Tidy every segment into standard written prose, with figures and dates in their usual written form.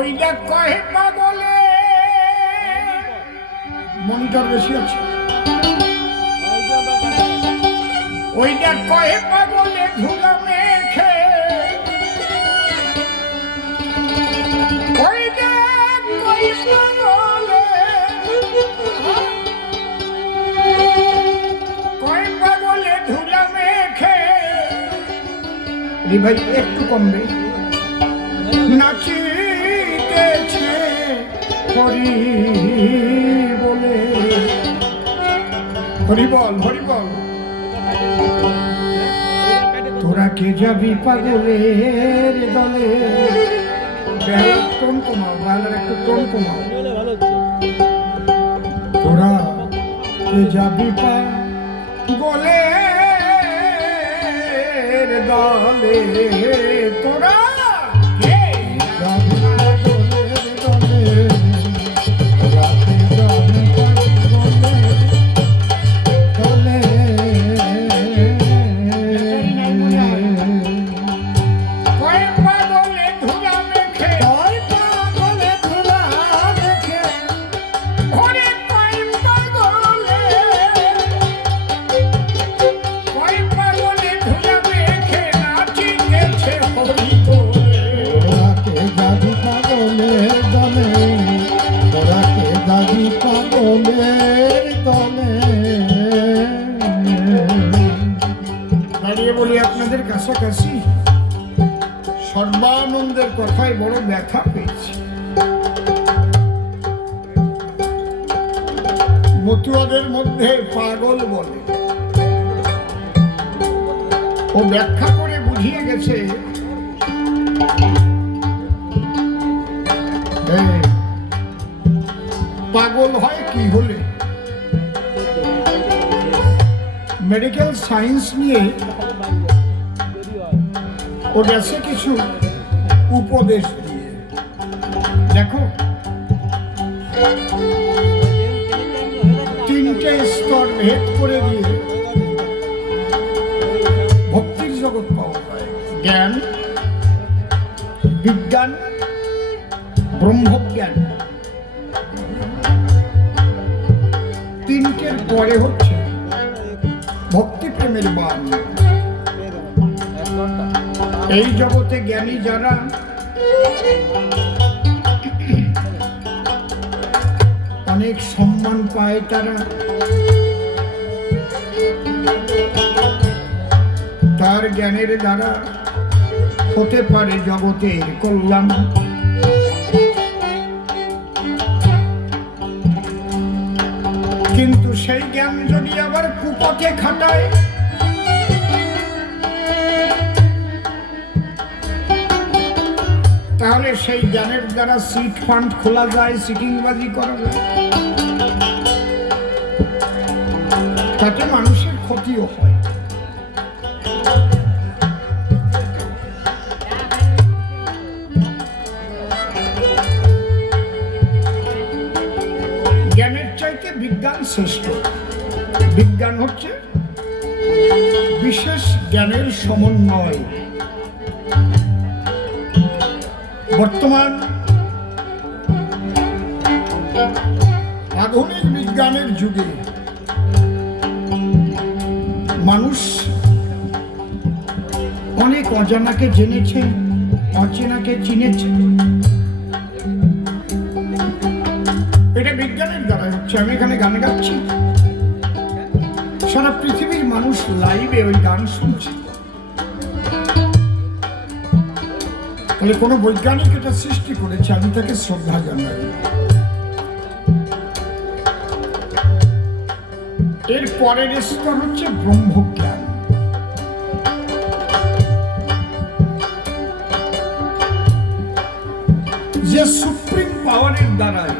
ওইটা কহে পাগলে মনিটর বেশি আছে ওইটা কহে পাগলে ধুলা মেখে ওইটা কহে পাগলে কহে পাগলে ধুলা মেখে রে ভাই একটু কমবে নাচিতেছে হরি বলে হরি বল তোরা কে যাবি পাগলের দলে টোন কমাও বাংলার একটু টোন কমাও তোরা কে যাবি পাগলের দলে তোরা আপনাদের কাছাকাছি সর্বানন্দের কথায় বড় ব্যথা পেয়েছি। মতুয়াদের মধ্যে পাগল বলে ও ব্যাখ্যা করে বুঝিয়ে গেছে পাগল হয় কি হলে মেডিকেল সায়েন্স নিয়ে ও গেছে কিছু উপদেশ দিয়ে দেখো তিনটে স্তর ভেদ করে দিয়ে ভক্তির জগৎ পাওয়া যায় জ্ঞান বিজ্ঞান ব্রহ্মজ্ঞান তিনটের পরে হচ্ছে ভক্তি প্রেমের বাণ এই জগতে জ্ঞানী যারা অনেক সম্মান পায় তারা তার জ্ঞানের দ্বারা হতে পারে জগতের কল্যাণ কিন্তু সেই জ্ঞান যদি আবার কুপথে খাটায় তাহলে সেই জ্ঞানের দ্বারা সিট ফান্ড খোলা যায় সিটিংবাজি করা যায় তাতে মানুষের ক্ষতিও হয় জ্ঞানের চাইতে বিজ্ঞান শ্রেষ্ঠ বিজ্ঞান হচ্ছে বিশেষ জ্ঞানের সমন্বয় বর্তমান আধুনিক বিজ্ঞানের যুগে মানুষ অনেক অজানাকে জেনেছে অচেনাকে চিনেছে এটা বিজ্ঞানের দ্বারা হচ্ছে আমি এখানে গান গাচ্ছি সারা পৃথিবীর মানুষ লাইভে ওই গান শুনছে তাহলে কোনো বৈজ্ঞানিক এটা সৃষ্টি করেছে আমি তাকে শ্রদ্ধা জানাই এর পরের স্তর হচ্ছে ব্রহ্মজ্ঞান যে সুপ্রিম পাওয়ারের দ্বারায়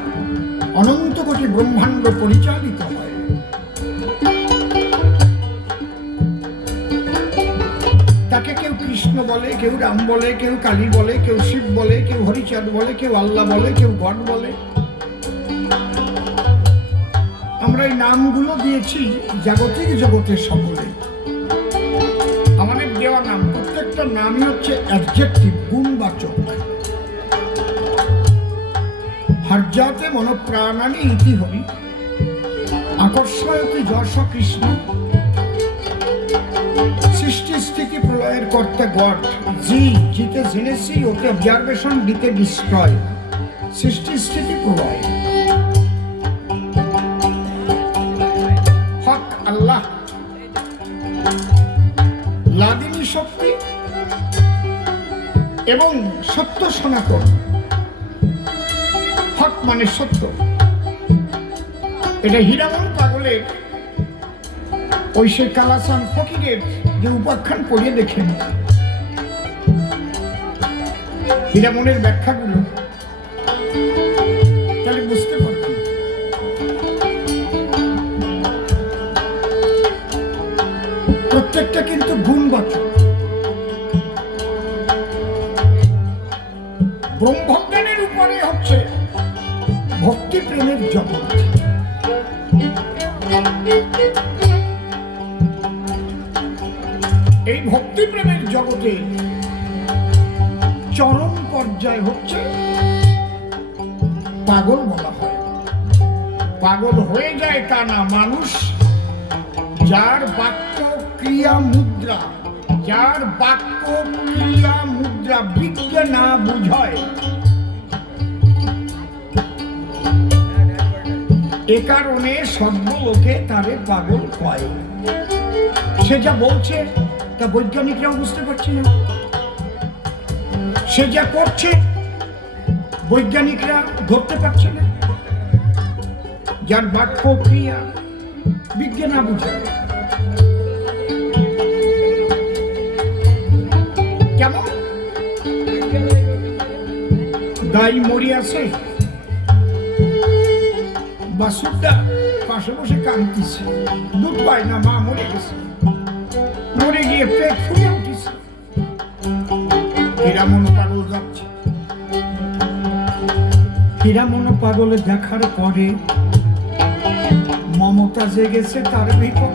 অনন্ত কোটি ব্রহ্মাণ্ড পরিচালিত হয় তাকে কেউ কৃষ্ণ বলে কেউ রাম বলে কেউ কালী বলে কেউ শিব বলে কেউ হরিচাঁদ বলে কেউ আল্লাহ বলে কেউ গড বলে আমরা এই নামগুলো দিয়েছি জাগতিক জগতে সকলে আমাদের দেওয়া নাম প্রত্যেকটা নামই হচ্ছে অ্যাডজেক্টিভ গুণবাচক হর্যাতে মনপ্রাণানি ইতি হরি আকর্ষয়তি যশ কৃষ্ণ। সৃষ্টি স্থিতি প্রলয়ের কর্তা গড, জিতে জেনেছি, ওকে অবজারভেশন, দিতে ডিস্ট্রয়। সৃষ্টি স্থিতি প্রলয় হক আল্লাহ, লাদিনী শক্তি এবং সত্য সনাতন। হক মানে সত্য। এটা হীরামন পাগলের ওই সে কালাচাঁদ ফকিরের যে উপাখ্যান পড়িয়ে দেখেন, হীরামনের ব্যাখ্যাগুলো, তাহলে বুঝতে পারবেন। প্রত্যেকটা কিন্তু গুণবাচক। ব্রহ্মজ্ঞানের উপরে হচ্ছে ভক্তি প্রেমের জগৎ। এই ভক্তি প্রেমের জগতে চরম পর্যায় হচ্ছে পাগল বলা হয়। পাগল হয়ে যায় তা না, মানুষ যার বাক্য ক্রিয়া মুদ্রা, যার বাক্য ক্রিয়া মুদ্রা বিজ্ঞা না বুঝায়, এ কারণে সর্বলোকে তারে পাগল কয়। সে যা বলছে তা বৈজ্ঞানিকরাও বুঝতে পারছে না, সে যা করছে বৈজ্ঞানিকরা ধরতে পারছে না। যার বাক্য ক্রিয়া বিজ্ঞান না বুঝায়, কেমন গাই মরি আছে, বাসুরটা পাশে বসে কাঁদতেছে, দুধ পায় না, মা মরে গেছে, মরে গিয়ে পেট ফুলে উঠেছে। হীরামন পাগল যাচ্ছে। হীরামন পাগলে দেখার পরে মমতা জেগেছে তার ভিতর।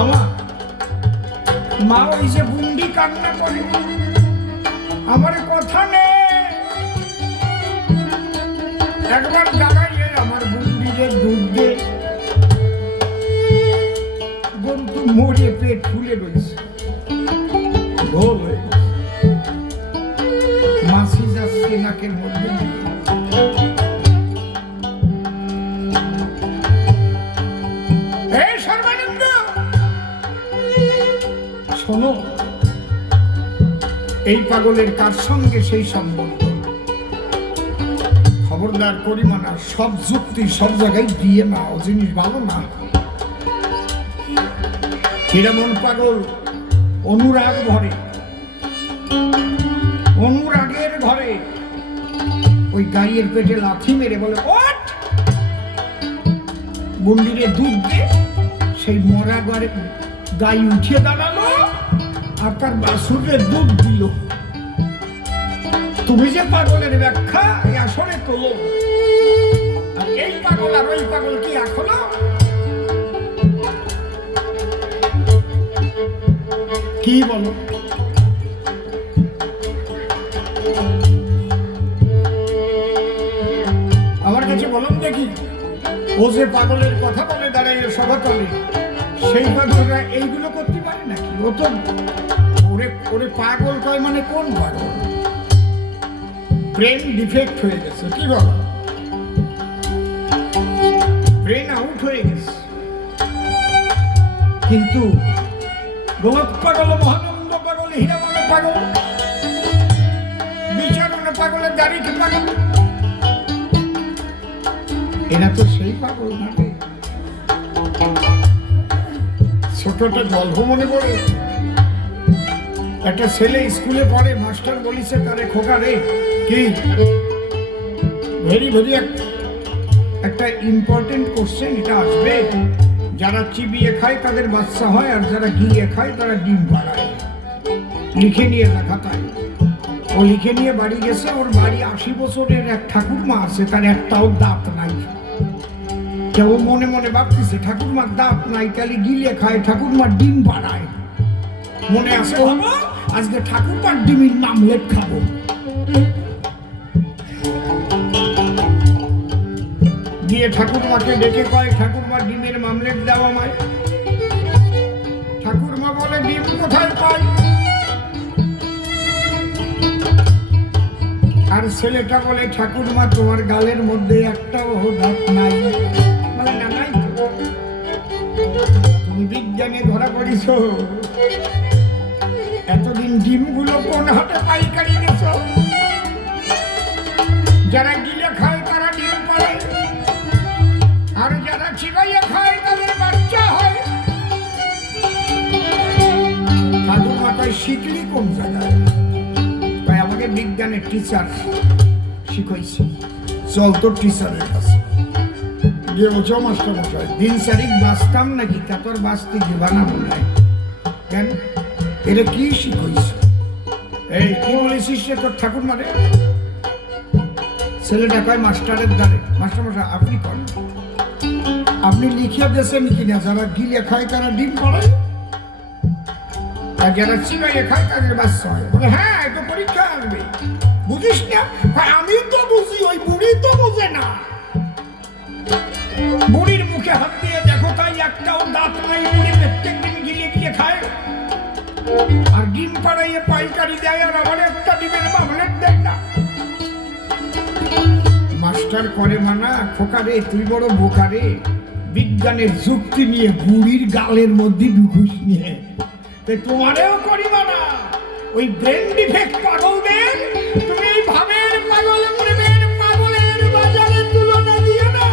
আমার মা ওই যে বুন্ডি কান্না করে, আমার কথা নেই, একবার জাগাইয়ে আমার বুন্ডিরে দুধ দে। গন্তু মরে পেট ফুলে রয়েছে, ঢোল হয়ে গেছে, মাছি যাচ্ছে নাকের মধ্যে। সর্বানন্দ শোনো, এই পাগলের কার সঙ্গে সেই সম্বন্ধ, খবরদার করিমা না। সব যুক্তি সব জায়গায় দিয়ে না, ও জিনিস ভালো না। হীরামন পাগল অনুরাগ ভরে, অনুরাগের ঘরে ওই গাইয়ের পেটে লাথি মেরে বলে, ওঠ বুন্ডিরে দুধ দে। সেই মরা ঘরে গাই উঠিয়ে দাঁড়ালো আর তার বাছুরে দুধ দিল। তুমি যে পাগলের ব্যাখ্যা এই আসরে তোলো, আর এই পাগল আর ওই পাগল কি এক হলো? কি বলো? আমার কাছে বলুন দেখি, ও যে পাগলের কথা বলে দাঁড়ায় সভা তলে, সেই পাগলরা এইগুলো করতে পারে নাকি? ও তো ওরে পাগল কয় মানে কোন পাগল? ব্রেন ডিফেক্ট হয়ে গেছে, কি বলো? ব্রেন আউট হয়ে গেছে। কিন্তু গোলক পাগল, মহানন্দ পাগল, হীরামন পাগল, বিচারণ পাগলের দাড়িকে পাগল, এরা তো সেই পাগল না। ছোটটা গল্প মনে পড়ে, একটা ছেলে স্কুলে পড়ে, মাস্টার বলিছে তারে, খোকা রে, কি ভেরি ভেরি একটা ইম্পর্টেন্ট কোশ্চেন এটা আসবে, যারা চিবিয়ে খায় তাদের বাচ্চা হয়, আর যারা গিয়ে খায় তারা ডিম বাড়ায়। লিখে নিয়ে দেখা তাই। ও লিখে নিয়ে বাড়ি গেছে। ওর বাড়ি 80 বছরের এক ঠাকুরমা আছে, তার একটাও দাঁত নাই। কেউ মনে মনে ভাবতেছে ঠাকুরমার দাঁত নাই, তাহলে গিলে খায়, ঠাকুরমার ডিম বাড়ায়। মনে আছে আজকে ঠাকুরমার ডিমের নামলেট খাবো। গিয়ে ঠাকুরমাকে ডেকে কয়, ঠাকুরমা ডিমের মামলেট দাও আমায়। ঠাকুরমা বলে, ডিম কোথায় পাই? আর ছেলেটা বলে, ঠাকুরমা তোমার গালের মধ্যে একটাও দাঁত নাই। বলে, না নাই তো, তুমি বিজ্ঞানে ধরা পড়িছ। এতদিন ডিমগুলো কোন হাটে পাইকারি দিছ? যারা গিলে খায় তারা ডিম পাড়ে, আর যারা চিবাইয়ে খায় তাদের বাচ্চা হয়। ঠাকুরমা কয়, শিখলি কোন জায়গায়? তাই আমাকে বিজ্ঞানের টিচার শিখাইছে, চল তোর টিচারের কাছে গিয়ে বলছো, মাস্টার মশাই দিন চারিক বাঁচতাম নাকি, তা তোর বাঁচতে দিবা না মনে হয় কেন? এটা কি শিখাইছে? এই কি বলেছিস রে তোর ঠাকুর মারে? ছেলেটা কয়, মাস্টারের দ্বারে। মাস্টার মশাই আপনি করেন, আপনি লিখিয়ে দিয়েছেন কিনা যারা গিলে খায় তারা ডিম পাড়ে, আর যারা চিবাইয়ে খায় তাদের বাচ্চা হয়। বলে, হ্যাঁ এটা পরীক্ষা আসবে, বুঝিস না? আমি তো বুঝি, ওই বুড়ি তো বুঝে না। বুড়ির মুখে হাত দিয়ে দেখো, তাই একটাও দাঁত নাই। বুড়ি প্রত্যেক দিন গিলে গিয়ে খায়, আর ডিম পাড়াইয়ে পাইকারি দেয়, আর আমার একটা ডিমের মামলেট দেয় না। মাস্টার করে মানা, খোকারে তুই বড় বোকারে, বিজ্ঞানের যুক্তি নিয়ে বুড়ির গালের মধ্যে ঢুকুস নিয়ে। তোমারেও করিবা না, ওই ব্রেন ডিফেক্ট পাগলদের তুমি এই ভাবের পাগল মনের পাগলের বাজারে তুলনা দিও না,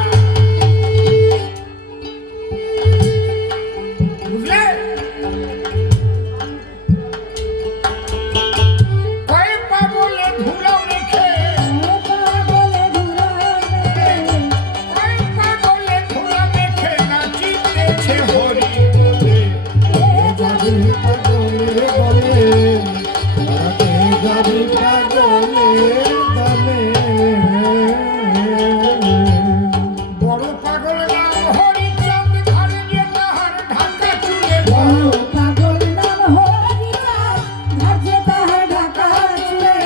বুঝলে? কয় পাগলে ধুলাও রেখে, কয় পাগলে ধুলা রেখে নাচিতেছে হরি বলে। বড় পাগল নাম হরিচাঁদ, ঘরে যে তাহার ঢাকা চুলে। বড় পাগল নাম হরিচাঁদ, ঘর যে তাহার ঢাকা চুলে।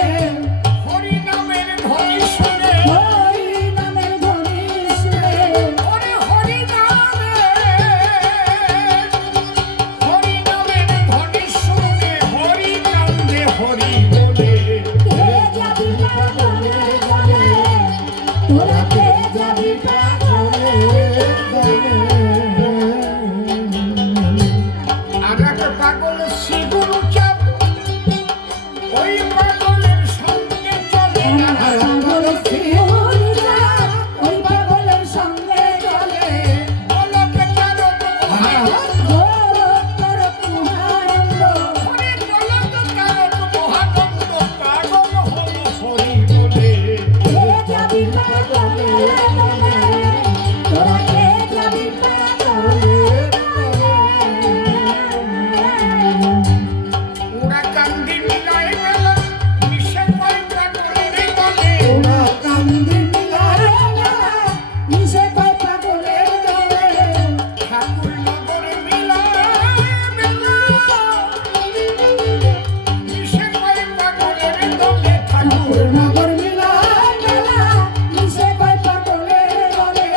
হরি নামের ধ্বনি শুনে, হরি নামের ধ্বনি শুনে, ওরে হরি নামের ধ্বনি শুনে হরি কান্দে হরি বলে। আর একটা পাগল শিগুরু চাপ, ওই পাগলের সঙ্গে চলে না। পাগল শিগুরু চাপ, ওই পাগলের সঙ্গে চলে। বলকে চারক মহানন্দ, ওরে বলক চারক মহানন্দ, পাগল হলো হরি বলে। ওরা কান্দি মিলায় মেলা, মিশে কয় পাগলের বলে। ওরা কান্দি মিলায় মেলা, মিশে কয় পাগলের বলে। ঠাকুর নগর মিলায় মেলা, মিশে কয় পাগলের দলে। ঠাকুর নগর মিলায় মেলা, মিশে কয় পাগলের দলে।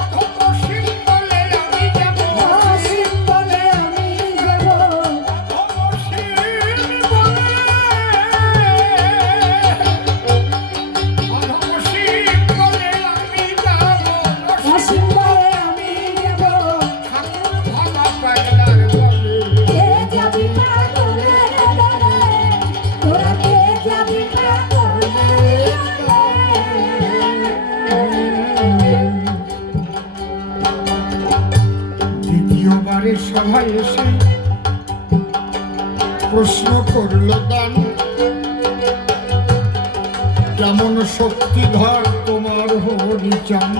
অধমসীম বলে আমি যাব, অসীম বলে আমি যাব, অধমসীম বলে, অধমসীম বলে আমি যাব, অসীম বলে আমি যাব। ঠাকুর ভাবা পাগলার বলে। কে যাবি পাগলের দলে, তোরা কে যাবি পাগলের দলে। দ্বিতীয়বারের সভায় এসে প্রশ্ন করল দান, কেমন শক্তিধর তোমার হরিচাঁদ?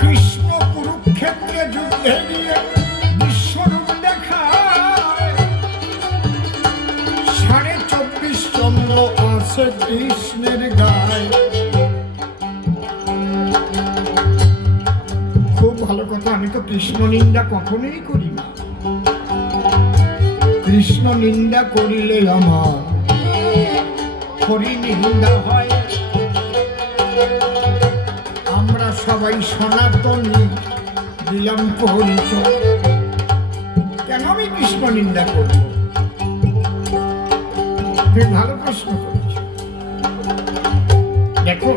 কৃষ্ণ কুরুক্ষেত্রে যুদ্ধে গিয়ে বিশ্বরূপ দেখায়, 24.5 চন্দ্র আছে কৃষ্ণের গায়ে। খুব ভালো কথা, আমি তো কৃষ্ণ নিন্দা কখনোই করি না। কৃষ্ণ নিন্দা করিলে আমার হরি নিন্দা হয়। সবাই সনাতনী দিলাম পরিচয়। কেন আমি কৃষ্ণ নিন্দা করব? তুমি ভালো প্রশ্ন করেছ। দেখো,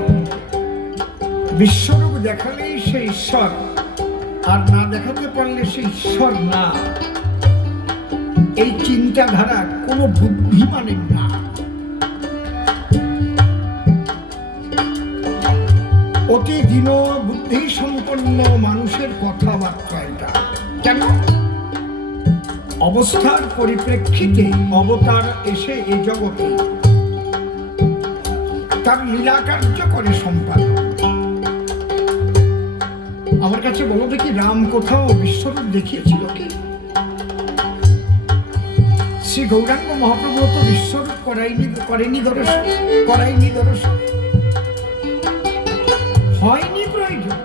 বিশ্বরূপ দেখালেই সে ঈশ্বর, আর না দেখাতে পারলে সে ঈশ্বর না, এই চিন্তাধারা কোনো বুদ্ধিমানের না। অতি দীন বুদ্ধি সম্পন্ন মানুষের কথাবার্তা এটা। কেন? অবস্থার পরিপ্রেক্ষিতে অবতার এসে এ জগতে তার লীলা কার্য করে সম্পাদন। আমার কাছে বলো দেখি, রাম কোথাও বিশ্বরূপ দেখিয়েছিল কি? শ্রী গৌরাঙ্গ মহাপ্রভু তো বিশ্বরূপ করেনি দর্শন, হয়নি প্রয়োজন।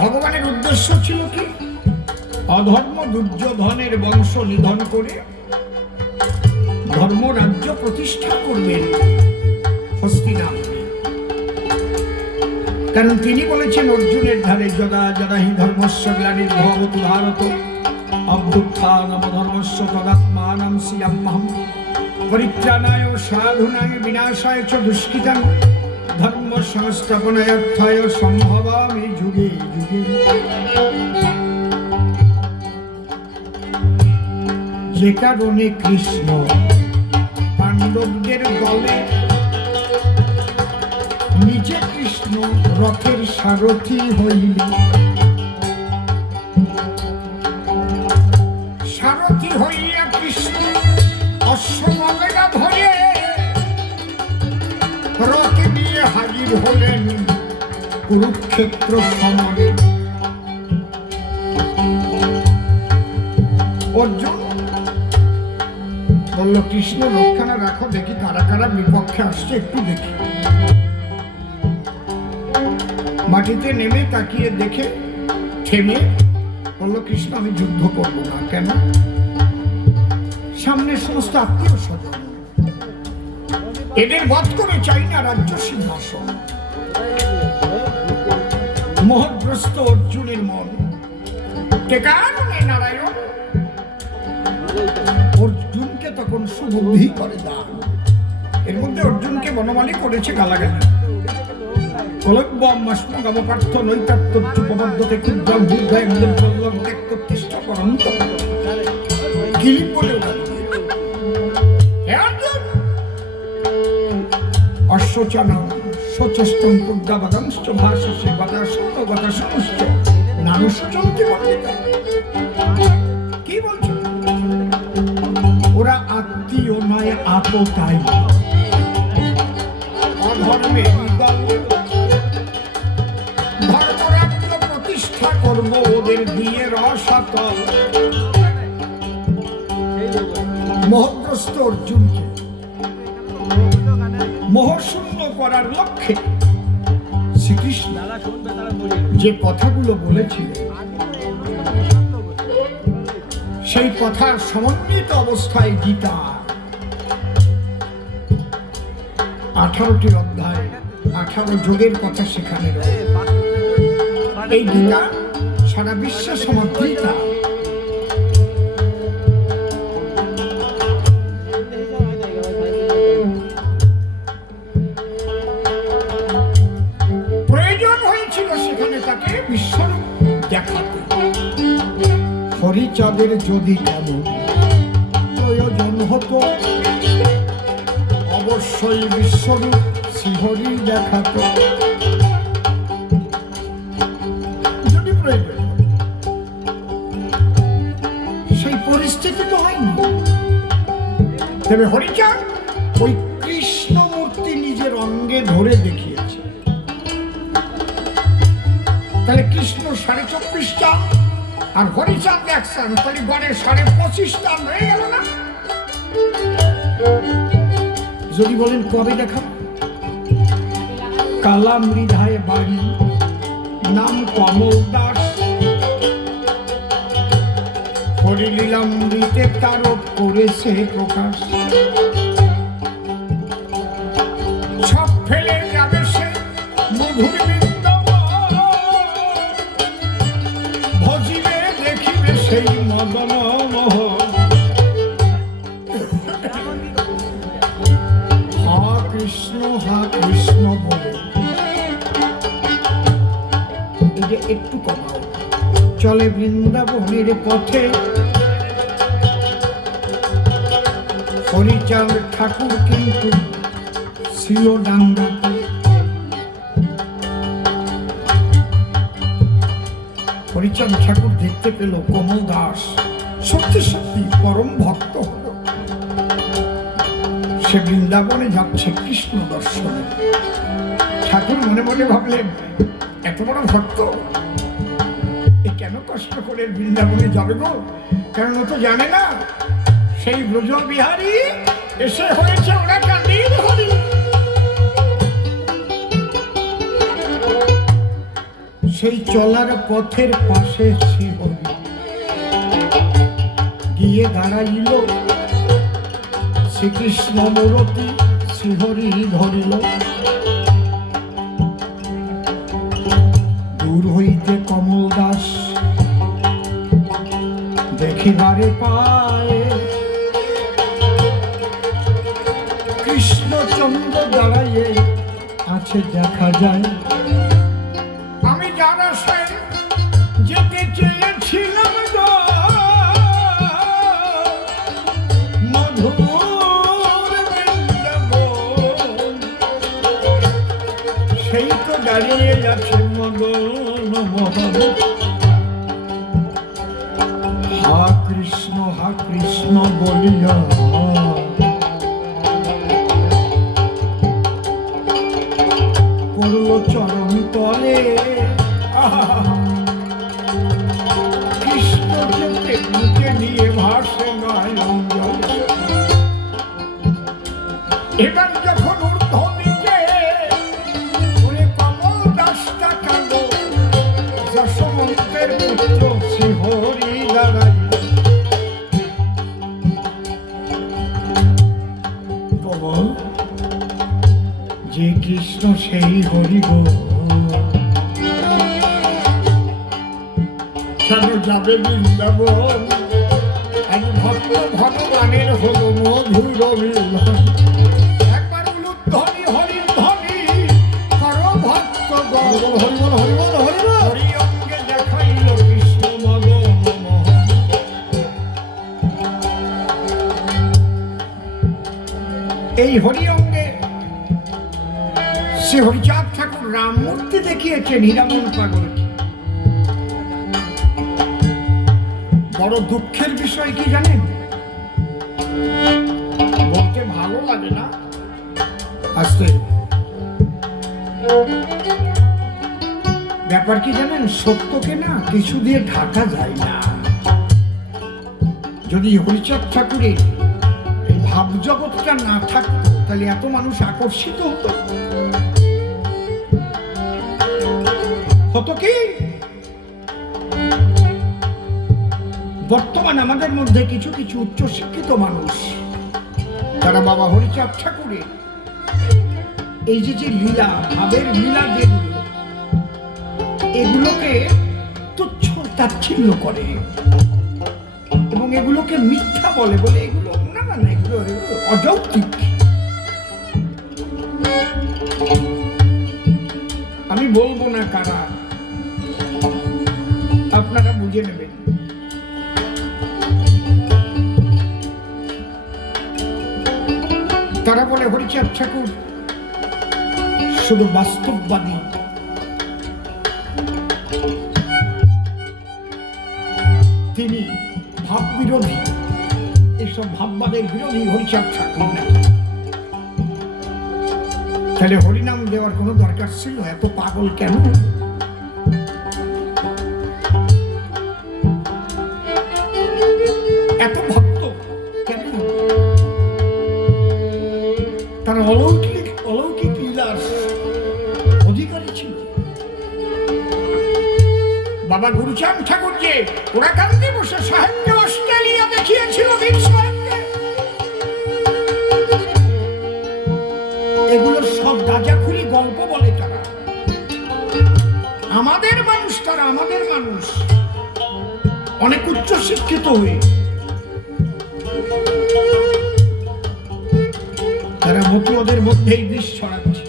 ভগবানের উদ্দেশ্য ছিল কি? অধর্ম দুর্যোধনের বংশ নিধন করে ধর্ম রাজ্য প্রতিষ্ঠা করবেন হস্তিনাপুরে। কারণ তিনি বলেছেন অর্জুনের ধারে, যদা যদা হি ধর্মস্য গ্লানির্ভবতি ভারত অভ্যুত্থানম ধর্মস্য তদাত্মানম স্মৃত্যহম পরিত্রাণায় সাধুনায় বিনাশায় চ দুষ্কৃতাং ধর্ম সংস্থাপনার্থায় সম্ভবামি যুগে যুগে। যে কারণে কৃষ্ণ পাণ্ডবদের দলে নিজে কৃষ্ণ রথের সারথি হইলেন। সারথি হইয়া কৃষ্ণ অশ্বমেধা ধরে রথ নিয়ে হাজির হলেন কুরুক্ষেত্র সমরে। অর্জুন বলল, কৃষ্ণ রক্ষানা রাখো, দেখি কারা কারা বিপক্ষে আসছে, একটু দেখি। মাটিতে নেমে তাকিয়ে দেখে থেমে বলল, কৃষ্ণ আমি যুদ্ধ করব না। কেন? সামনে সমস্ত আত্মীয় স্বজন, এদের বধ করে চাই না রাজ্য সিংহাসন। মোহগ্রস্ত অর্জুনের মন কে কারণে নারায়ণ অর্জুনকে তখন সুবুদ্ধি করে দান। এর মধ্যে অর্জুনকে বনমালী করেছে গালাগালি। কলব্যমাস্মগমপার্থ নৈতাত্তচ্যুপবদ্ধতে ক্ষুদ্রং বুদ্ধায় মুদ্রং ত্যক্তোত্তিষ্ঠ পরন্ত গিলি বলে অশ্বচানং শচষ্টং পুজ্ঞাবদংশ্চ ভাষসে গদাসন্ন গদাসনশ্চ নানুশ্চন্তি পণ্ডিতা। কি বলছো? ওরা আত্মীয় নয়, আপতাই। অধর্মে ধর্মরাজ্য প্রতিষ্ঠা করবো ওদের দিয়ে রসাতল। মোহগ্রস্ত অর্জুনকে মোহশূন্য করার লক্ষ্যে শ্রীকৃষ্ণ যে কথাগুলো বলেছিলেন, সেই কথার সমন্বিত অবস্থায় গীতা 18টি অধ্যায়, 18 যোগের কথা সেখানে রয়েছে। এই গীতা সারা বিশ্বে সমর্থিত। প্রয়োজন হয়েছিল সেখানে তাকে বিশ্বরূপ দেখাতে। হরিচাঁদের যদি তেমন প্রয়োজন হতো, অবশ্যই বিশ্বরূপ শ্রীহরি দেখাতো। যদি প্রয়োজন, সেই পরিস্থিতি তো হয়নি। তবে হরিচাঁদ ওই কৃষ্ণ মূর্তি নিজের অঙ্গে ধরে দেখিয়েছে। তাহলে কৃষ্ণ 24.5 চাঁদ আর হরিচাঁদ 1 চাঁদ, তাহলে গড়ে 25.5 চাঁদ হয়ে গেল না? যদি বলেন কবে দেখা? কালা মৃধায় বাড়ি, নাম কমল দাস, হরিলীলামৃতে তার করেছে প্রকাশ। ফেলে যাবে সে মধুর বৃন্দাবন, ভজিবে দেখিবে সেই মদন মোহন। হা কৃষ্ণ বলে এই যে একটু কমাও, চলে বৃন্দাবনের পথে। হরিচাঁদ ঠাকুর কিন্তু ছিল ডাঙ্গাতে। হরিচাঁদ ঠাকুর দেখতে পেল কমল দাস সত্যি সত্যি পরম ভক্ত হল। সে বৃন্দাবনে যাচ্ছে কৃষ্ণ দর্শনে। ঠাকুর মনে মনে ভাবলেন এত বড় ভক্ত এ কেন কষ্ট করে বৃন্দাবনে যাবে গো, কারণ ও তো জানে না সেই ব্রজ বিহারী এসে হয়েছে ওরা কান্দির হরি। সেই চলার পথের পাশে শ্রীহরি গিয়ে দাঁড়াইল, শ্রীকৃষ্ণ মূরতি শ্রীহরি ধরিল। দূর হইতে কমল দাস দেখিবারে পায় কৃষ্ণচন্দ্র দাঁড়াইয়ে আছে দেখা যায়। আমি যার আশায় যেতে চেয়েছিলাম গো মধুর বৃন্দাবন, সেই তো দাঁড়িয়ে আছে মদন মোহন। হা কৃষ্ণ বলিয়া পড়ল চরণ তলে। কৃষ্ণকে বুকে নিয়ে ভাসে নয়ন জলে। এবার যখন ঊর্ধ্ব দিকে ওরে কমল দাসটা কাঁদো, যশোমন্তের পুত্র শ্রীহরি দাঁড়াই। কমল যে কৃষ্ণ সেই হরি গো, যাবে বৃন্দাবন। এক ভক্ত ভগবানের হলো মধুর মিলন। একবার উলুধ্বনি হরির ধ্বনি করো ভক্ত গণ। হরিবল হরিবল হরিবল। হরি অঙ্গে দেখাইল কৃষ্ণ মদন মোহন। এই হরি অঙ্গে শ্রী হরিচাঁদ ঠাকুর রাম মূর্তি দেখিয়েছেন হীরামন পাগলকে। বড় দুঃখের বিষয় কি জানেন, বলতে ভালো লাগে না, আসতে ব্যাপার কি জানেন, সত্যকে না কিছু দিয়ে ঢাকা যায় না। যদি হরিচাঁদ ঠাকুরের এই ভাব জগৎটা না থাকতো তাহলে এত মানুষ আকর্ষিত হতো কি। বর্তমান আমাদের মধ্যে কিছু কিছু উচ্চশিক্ষিত মানুষ তারা বাবা হরিচাঁদ ঠাকুরের এই যে যে লীলা, ভাবের লীলা যেগুলো, এগুলোকে তুচ্ছ তাচ্ছিল্য করে এবং এগুলোকে মিথ্যা বলে। বলে এগুলো না না এগুলো অযৌক্তিক। আমি বলবো না কারা, আপনারা বুঝে নেবেন। তারা বলে হরিচাঁদ ঠাকুর শুধু বাস্তববাদী, তিনি ভাব বিরোধী, এইসব ভাববাদের বিরোধী হরিচাঁদ ঠাকুর নাকি। তাহলে হরিনাম দেওয়ার কোনো দরকার ছিল? এত পাগল কেন? এত ভক্ত কেন? তারা অলৌকিক অলৌকিক লীলার অধিকারী ছিল। বাবা গুরুচাঁদ ঠাকুর যে ওরাকান্দি বসে সাহেবকে অস্ট্রেলিয়া দেখিয়েছিল, এগুলো সব গাঁজাখুরি গল্প বলে তারা। আমাদের মানুষ তারা, আমাদের মানুষ অনেক উচ্চ শিক্ষিত হয়ে তারা মতুয়াদের মধ্যেই বিষ ছড়াচ্ছে।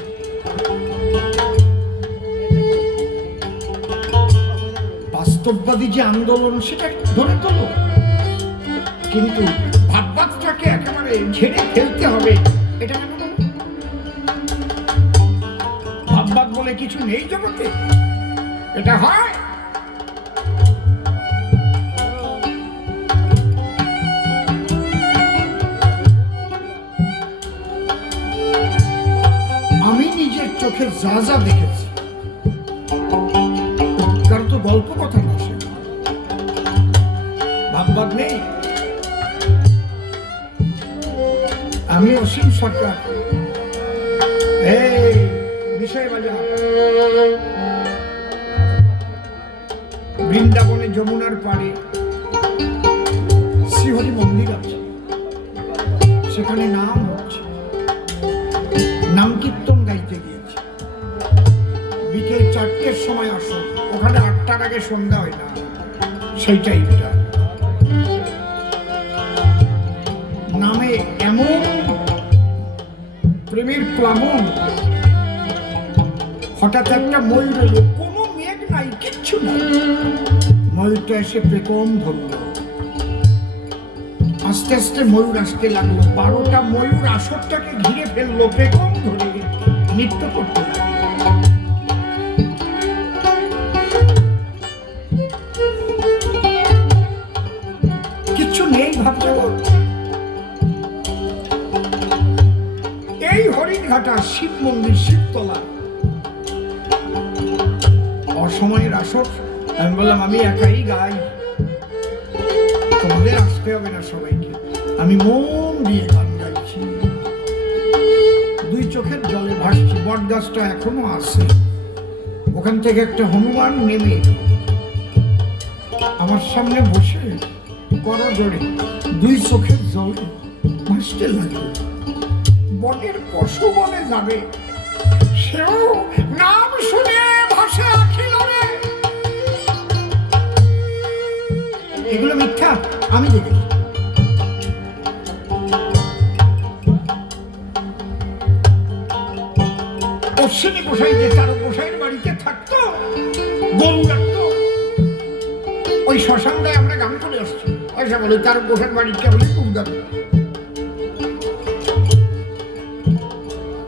বাস্তববাদী যে আন্দোলন সেটা ধরে তোলো, কিন্তু ভাববাদটাকে একেবারে ঝেড়ে ফেলতে হবে, এটা কেন বলো? ভাববাদ বলে কিছু নেই জগতে, এটা হয়। আমি নিজের চোখে যা যা দেখেছি, তার তো গল্প কথা না, সে ভাববাদ নেই। আমি অসীম সরকার, এই বিষয় বাজার বৃন্দাবনে যমুনার পাড়ে শ্রীহরি মন্দির আছে, সেখানে নাম হচ্ছে, নাম কীর্তন গাইতে গিয়েছে। বিকেল 4টের সময় আসো, ওখানে 8টার আগে সন্ধ্যা হয় না, সেই টাইমটা। নামে এমন প্রেমের প্লাবন, হঠাৎ একটা ময়ূর এলো, কোনো মেঘ নাই, কিচ্ছু নাই, ময়ূরটা এসে পেকম ধরল। আস্তে আস্তে ময়ূর আসতে লাগলো, 12টা ময়ূর আসরটাকে ঘিরে ফেললো, পেকম ধরে নৃত্য করতে লাগলো। কিচ্ছু নেই ভাবছে। এই হরিণঘাটা শিব মন্দির, শিবতলা, অসময়ের আসর। আমি বললাম আমি একাই গাই, তোমাদের আসতে হবে না সবাইকে, আমি মন দিয়ে গান গাইছি, 2 চোখের জলে ভাসছি। বট গাছটা এখনো আছে, ওখান থেকে একটা হনুমান নেমে আমার সামনে বসে করজোড়ে 2 চোখের জলে ভাসতে লাগলো। বনের পশু বনে যাবে, সেও নাম শুনে ভাসে আখিল রে। এগুলো মিথ্যা, আমি দেখেছি। অশ্বিনী গোসাই যে তার গোসাইয়ের বাড়িতে থাকতো, গরু রাখতো, ওই শ্মশানটায় আমরা গান করে আসছি। পয়সা বলে তার গোসাইয়ের বাড়িতে বলে খুব দাবি,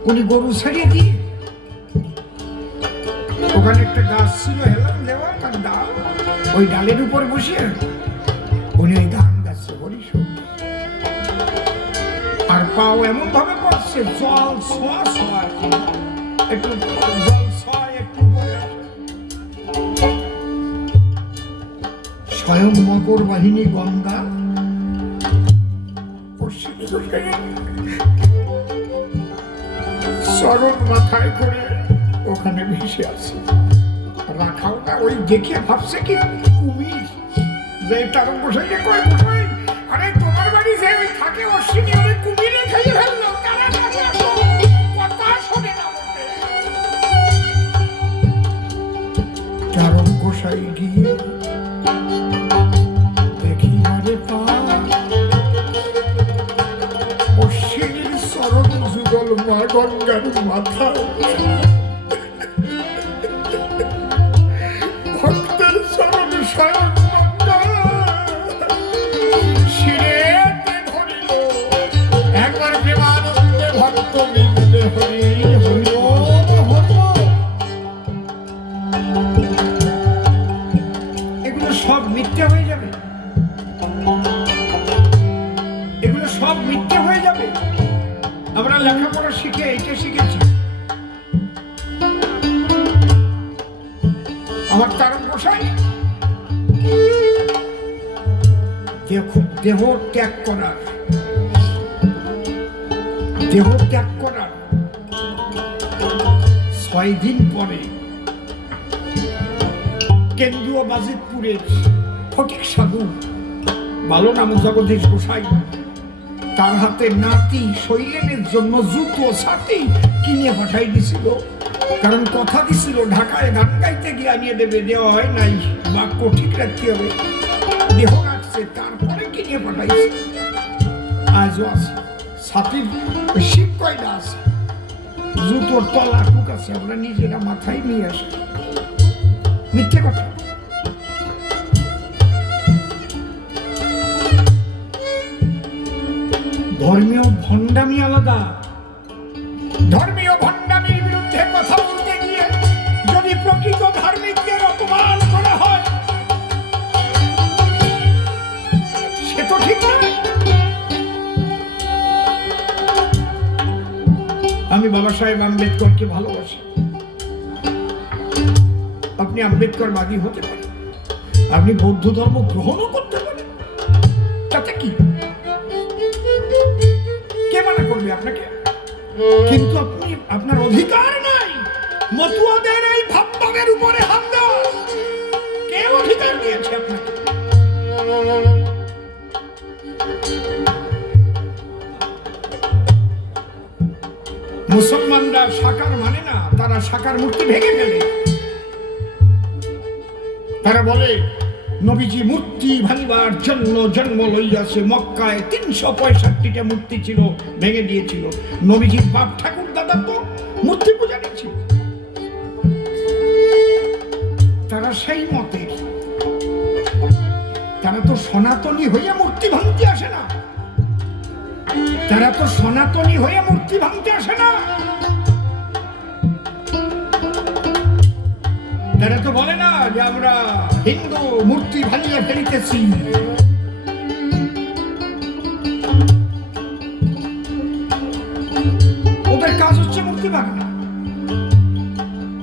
উনি গরু ছাড়িয়ে দিয়ে ওখানে একটা গাছ ছিল, হেলাম দেওয়া, তার ডাল, ওই ডালের উপর বসে উনি ওই গান গাচ্ছে, হরিশোর। আর পাও এমন ভাবে করছে, জল ছোঁয়া ছোঁয়া, একটু জল ছোঁয়া, একটু স্বয়ং মকর বাহিনী গঙ্গা চরণ মাথায় করে ওখানে ভেসে আছে। রাখাও না, ওই দেখে ভাবছে কি কুমির, যে তার বসাই কয় বসাই, আরে তোমার বাড়ি যে ওই থাকে অশ্বিনী, ওরে কুমিরে খেয়ে ফেললো, তারা কথা শোনে না। চারণ গোসাই গিয়ে দেখি মারে পা, অশ্বিনীর চরণ যুগল মা গঙ্গার মাথা, ভক্তের চরণ স্বয়ং গঙ্গা শিরেতে ধরিল, একবার প্রেমানন্দে ভক্ত মিললে হরি হরি হরি। এগুলো সব মিথ্যে হয়ে যাবে, এগুলো সব মিথ্যে হয়ে যাবে। আমরা লেখাপড়া শিখে এটা শিখেছি। আমার তারক গোসাই দেহ ত্যাগ করার 6 দিন পরে কেন্দ্রীয় বাজিতপুরের ফটিক সাধু, ভালো নাম জগদীশ গোসাই, তার হাতে নাতি শৈলেনের জন্য জুতো ছাতি কিনে পাঠাই দিছিল, কারণ কথা দিছিল ঢাকায় গান গাইতে গিয়ে আনিয়ে দেবে, দেওয়া হয় নাই, বাক্য ঠিক রাখতে হবে, দেহ রাখছে, তারপরে কিনে পাঠাইছে। আজও আছে ছাতির শিব কয়টা আছে, জুতোর তলা টুক আছে, আমরা নিজেরা মাথায় নিয়ে আসি। মিথ্যে কথা। ধর্মীয় ভণ্ডামি আলাদা। ধর্মীয় ভণ্ডামির বিরুদ্ধে কথা বলতে গিয়ে যদি প্রকৃত ধার্মিকদের অপমান করা হয়, সে তো ঠিক নয়। আমি বাবা সাহেব আম্বেদকরকে ভালোবাসি। আপনি আম্বেদকরবাদী হতে পারেন, আপনি বৌদ্ধ ধর্ম গ্রহণও করতে পারেন, তাতে কি, কে মানা করবে আপনাকে? কিন্তু আপনি, আপনার অধিকার নাই মতুয়াদের এই ভাববাগের উপরে হাত দেওয়া। কে অধিকার দিয়েছে আপনাকে? মুসলমানরা সাকার মানে না, তারা সাকার মূর্তি ভেঙে ফেলে। তারা বলে নবীজি মূর্তি ভাঙিবার জন্য জন্ম লইয়াছে, মক্কায় 365টা মূর্তি ছিল, ভেঙে দিয়েছিল। নবীজির বাপ ঠাকুর দাদা তো মূর্তি পূজা ছিল। তারা সেই মতের, তারা তো সনাতনী হইয়া মূর্তি ভাঙতে আসে না, তারা তো সনাতনী হয়ে মূর্তি ভাঙতে আসে না। তারা তো বলে না যে আমরা হিন্দু মূর্তি ভাঙিয়ে ফেলিতেছি। ওদের কাজ হচ্ছে মূর্তি ভাঙা।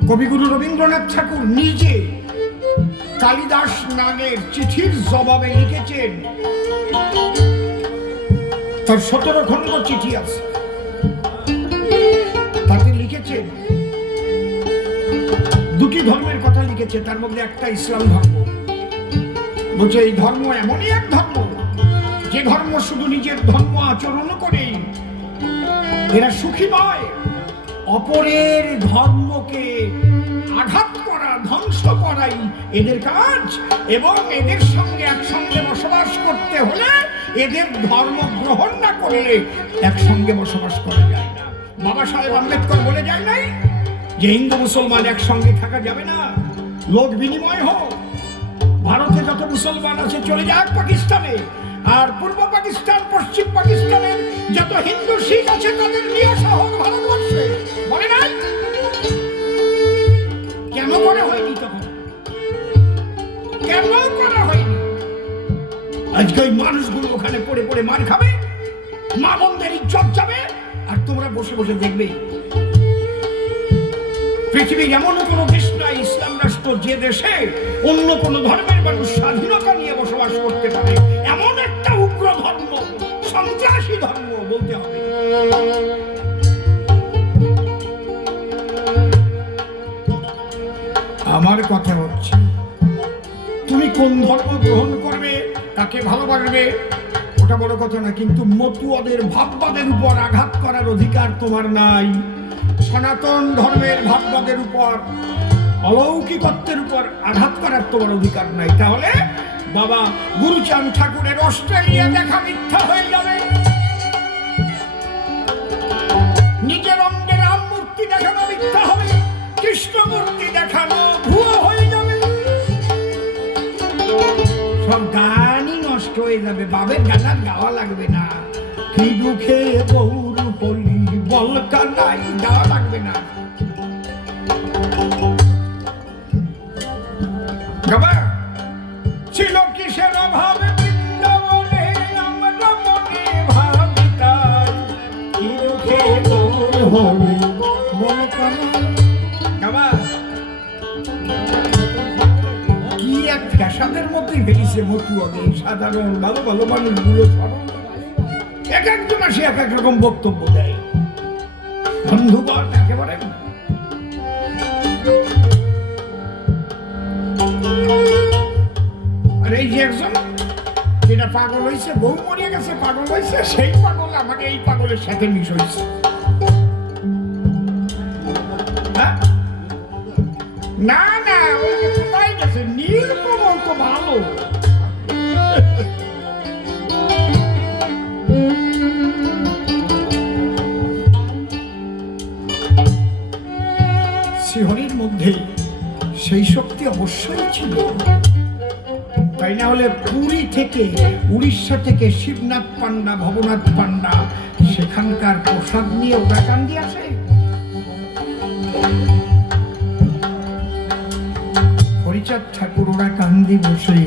কবিগুরু রবীন্দ্রনাথ ঠাকুর নিজে কালিদাস নাগের চিঠির জবাবে লিখেছেন, তার 17 খণ্ড চিঠি আছে, তাতে লিখেছেন দুটি ধর্মের কথা লিখেছে, তার মধ্যে একটা ইসলাম ধর্ম। বলছে এই ধর্ম এমনই এক ধর্ম যে ধর্ম শুধু নিজের ধর্ম আচরণ করে এরা সুখী নয়, অপরের ধর্মকে আঘাত করা, ধ্বংস করাই এদের কাজ, এবং এদের সঙ্গে একসঙ্গে বসবাস করতে হলে এদের ধর্ম গ্রহণ না করলে একসঙ্গে বসবাস করা যায় না। বাবা সাহেব আম্বেদকর বলে যায় নাই যে হিন্দু মুসলমান একসঙ্গে থাকা যাবে না, লোক বিনিময় হোক, ভারতে যত মুসলমান আছে চলে যাক পাকিস্তানে, আর পূর্ব পাকিস্তান পশ্চিম পাকিস্তানের যত হিন্দু শিখ আছে তাদের নিয়ে আসা হোক ভারতবর্ষে, বলে নাই? কেন করা হয়নি তখন? কেন করা হয়নি? আজকে ওই মানুষগুলো ওখানে পড়ে পড়ে মার খাবে, মা বোনদের ইজ্জত যাবে, আর তোমরা বসে বসে দেখবে। পৃথিবীর এমন কোন দেশ নাই ইসলাম রাষ্ট্র যে দেশে অন্য কোন ধর্মের মানুষ স্বাধীনতা নিয়ে বসবাস করতে পারে। এমন একটা উগ্র ধর্ম, সন্ত্রাসী ধর্ম বলতে হবে। আমার কথা হচ্ছে তুমি কোন ধর্ম গ্রহণ করবে, তাকে ভালোবাসবে, ওটা বড় কথা না, কিন্তু মতুয়াদের ভাববাদের উপর আঘাত করার অধিকার তোমার নাই। সনাতন ধর্মের ভাববাদের উপর, অলৌকিকত্বের উপর আঘাত করার তোমার অধিকার নাই। তাহলে বাবা গুরুচাঁদ ঠাকুরের অস্ট্রেলিয়া দেখা মিথ্যা হয়ে যাবে, নিজের অঙ্গে রাম মূর্তি দেখানো মিথ্যা হবে, কৃষ্ণ মূর্তি দেখানো ভুয়ো হয়ে যাবে, সব গানই নষ্ট হয়ে যাবে, বাবের গান আর গাওয়া লাগবে না। কি দুঃখে বহুর হলি বলকা নাই, গাওয়া লাগবে না। ছিল কিসের অভাবে বৃন্দাবনে, আমরা মনে ভাবি তাই, কি দুঃখে বহুর হলি বলকা নাই। কি এক ফ্যাশনের মধ্যে বেরিয়েছে মতুয়াদের, সাধারণ ভালো ভালো মানুষগুলো সরল, এক একজন আসে এক এক রকম বক্তব্য দেয়, বন্ধুগণ একেবারে। আর এই যে একজন যেটা পাগল হয়েছে, বউ মরিয়া গেছে, পাগল হয়েছে, সেই পাগল আমাকে এই পাগলের সাথে মিশ হয়েছে। না না, ওই যে কোথায় গেছে, নীলকমল তো ভালো। শ্রীহরির মধ্যে সেই শক্তি অবশ্যই ছিল, তাই না হলে পুরী থেকে, উড়িষ্যা থেকে শিবনাথ পান্ডা, ভবনাথ পান্ডা সেখানকার প্রসাদ নিয়ে ওরা কান্দি আসে। হরিচাঁদ ঠাকুর ওরা কান্দি বসে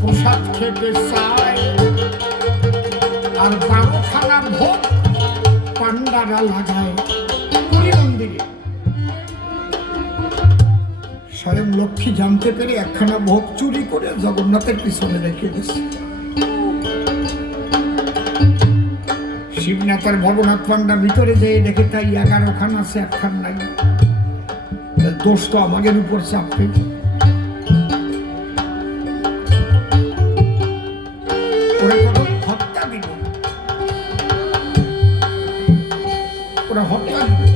প্রসাদ খেতে চায়, আর 12খানা ভোগ পান্ডারা লাগায় পুরী মন্দিরে। স্বয়ং লক্ষ্মী জানতে পেরে একখানা ভোগ চুরি করে জগন্নাথের পিছনে রেখে গেছে। শিবনাথ আর ভবনাথ পান্ডা ভিতরে যেয়ে দেখে তাই 11খান আছে, একখান নাই। দোষ তো আমাদের উপর চাপবে। ওরা তখন হত্যা দিল, ওরা হত্যা দিল।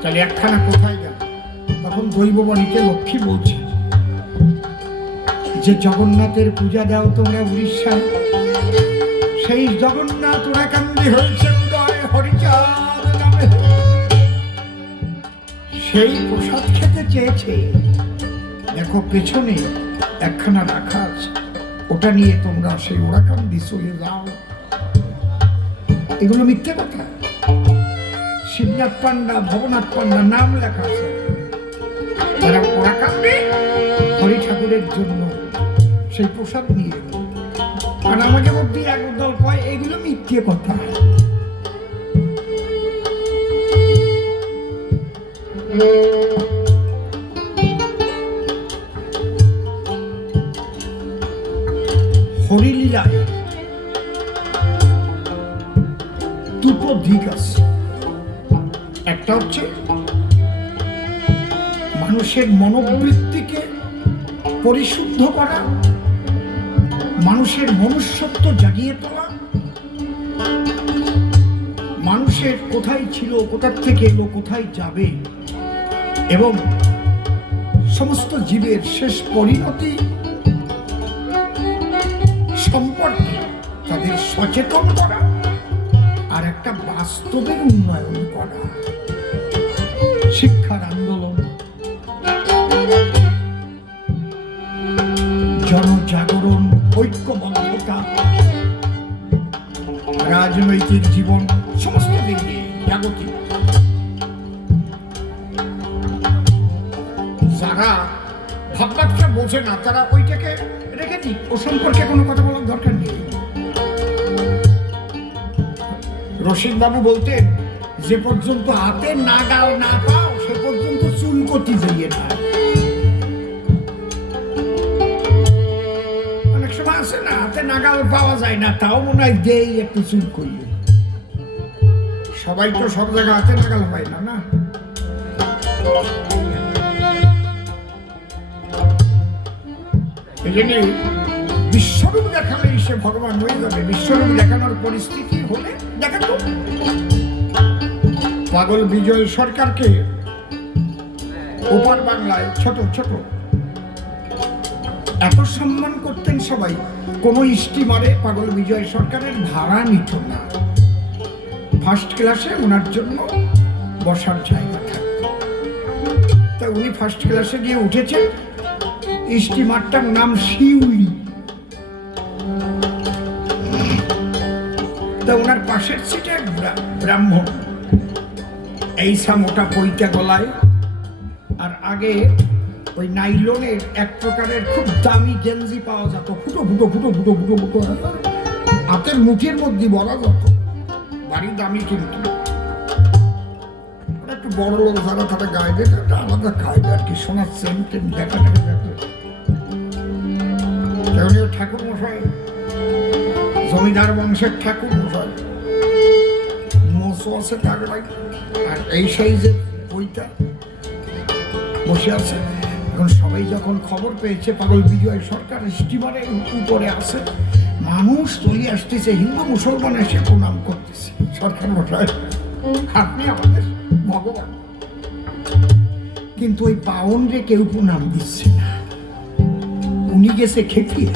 তাহলে একখানা কোথায় গেল? তখন দৈববাণীতে লক্ষ্মী বলছে যে জগন্নাথের পূজা দাও তোমরা উড়িষ্যায়, সেই জগন্নাথ ওরা কান্দি হয়েছে উদয় হরিচাঁদ নামে। সেই প্রসাদ খেতে চেয়েছে, দেখো পেছনে একখানা রাখা আছে, ওটা নিয়ে তোমরা সেই ওরাকান্দি চলে যাও। এগুলো মিথ্যে কথা। শিবনাথ পান্ডা, ভবনাথ পান্ডা নাম লেখা আছে, তারা ওরাকান্দি হরি ঠাকুরের জন্য সেই প্রসাদ নিয়ে। আর আমাকে মধ্যে একদল কয় এগুলো মিথ্যে কথা। হরিলীলায় দুটো দিক আছে, একটা হচ্ছে মানুষের মনোবৃত্তিকে পরিশুদ্ধ করা, মানুষের মনুষ্যত্ব জাগিয়ে তোলা, মানুষের কোথায় ছিল, কোথার থেকে এলো, কোথায় যাবে, এবং সমস্ত জীবের শেষ পরিণতি সম্পর্কে তাদের সচেতন করা, আর একটা বাস্তবের উন্নয়ন করা, শিক্ষার আন্দোলন, জনজাগরণ, ঐক্যবদ্ধতা, রাজনৈতিক জীবন, সমস্ত দিক দিয়ে জাগতিক। যারা ভাবনাটা বোঝে না তারা ওইটাকে রেখে দিই, ও সম্পর্কে কোনো কথা বলার দরকার নেই। রশিদ বাবু বলতেন, যে পর্যন্ত হাতে নাগাল না পাও সে পর্যন্ত চুল কতি যাইয়ে না। অনেক সময় আছে না, হাতে নাগাল পাওয়া যায় না, তাও মনে হয় দেই একটু চুল করিয়ে। সবাই তো সব জায়গায় হাতে নাগাল পায় না, না। এই জন্য বিশ্বরূপ দেখালেই সে ভগবান হয়ে যাবে। বিশ্বরূপ দেখানোর পরিস্থিতি হলে দেখাতো। পাগল বিজয় সরকারকে ওপার বাংলায় ছোট ছোট এত সম্মান করতেন সবাই, কোন স্টিমারে পাগল বিজয় সরকারের ভাড়া নিত না। ফার্স্ট ক্লাসে ওনার জন্য বসার জায়গা থাকতো। তা উনি ফার্স্ট ক্লাসে গিয়ে উঠেছেন, স্টিমারটার নাম শিউলি। তা ওনার পাশের সিটে ব্রাহ্মণ, এইসা মোটা পৈতা গলায়, আর আগে ওই নাইলনের এক প্রকারের খুব দামি গেঞ্জি পাওয়া যেত, ফুটো ফুটো ফুটো ফুটো ফুটো ফুটো, হাতের মুঠের মধ্যে বলা যেত, বাড়ি দামি কিন্তু। ওটা একটু বড় লোক যারা তারা গায়ে দেয়, একটা আলাদা খাইবে আর কি, সোনার সেন্ট দেখা দেখা দেখা। ঠাকুর মশাই, জমিদার বংশের ঠাকুর মশাই, মোসো আছে তাগড়াই, আর এই সাইজের বইটা বসে আছে। এখন সবাই যখন খবর পেয়েছে পাগল বিজয় সরকার স্টিমারের উপরে আছে, মানুষ চলে আসতেছে, হিন্দু মুসলমান এসে প্রণাম করতেছে। সরকার মশাই, আপনি আমাদের ভগবান। কিন্তু ওই পাউন্ডে কেউ প্রণাম দিচ্ছে না, উনি গেছে খেপিয়ে।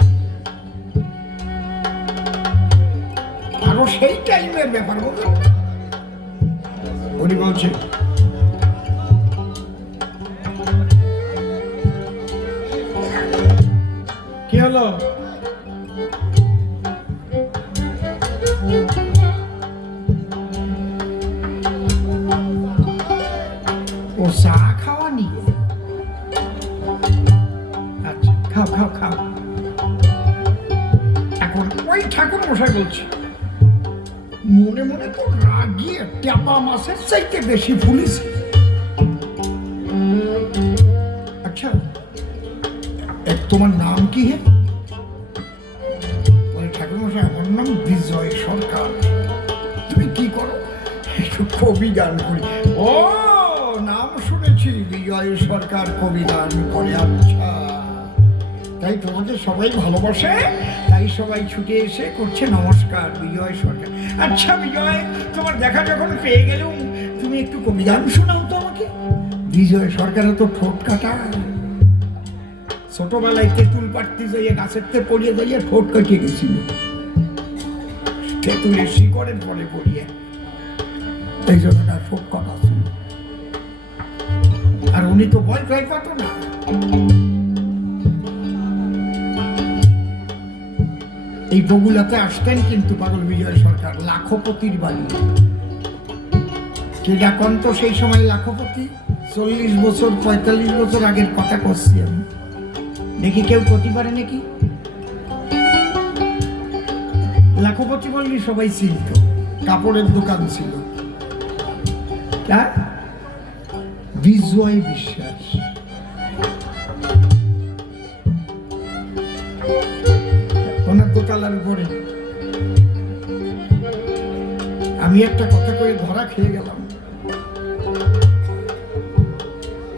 আরো সেই টাইমের ব্যাপার বলছেন, উনি বলছেন কি হলো, ও চা খাওয়া নিয়ে? আচ্ছা, খাও খাও খাও। এখন ওই ঠাকুর মশাই বলছে, মনে মনে তো রাগিয়ে ট্যাপা মাছের চাইতে বেশি ফুলিছে। আচ্ছা, তোমার নাম কি? হে ঠাকুর মশাই, আমার নাম বিজয় সরকার। তুমি কি করো? একটু কবি গান করি। ও, নাম শুনেছি, বিজয় সরকার কবি গান করে। আচ্ছা, তাই তোমাদের সবাই ভালোবাসে, তাই সবাই ছুটে এসে করছে নমস্কার বিজয় সরকার। আচ্ছা বিজয়, তোমার দেখা যখন পেয়ে গেলুম, তুমি একটু কবি গান শোনাও তো আমাকে। বিজয় সরকারের তো ঠোঁট কাটা, ছোটবেলায় তেঁতুল পাড়তে যাইয়ে গাছের তে পড়িয়ে যাইয়ে ঠোঁট কাটিয়ে গেছিল, তেঁতুলের শিকড়ের ফলে পড়িয়ে, এই জন্য তার ঠোঁট কাটা ছিল। আর উনি তো ভয় ভয় পাতো না। এই বগুলাতে আসতেন কিন্তু পাগল বিজয় সরকার, লাখপতির বাড়ি। কে ডাকন তো সেই সময় লাখপতি? 40 বছর 45 বছর আগের কথা করছি আমি। দেখি কেউ করতে পারে নাকি? লাখপতি বললি সবাই চিনত, কাপড়ের দোকান ছিল। বিজয় বিশ্বাস। ওনার দোতলার উপরে আমি একটা কথা কয়ে ধরা খেয়ে গেলাম।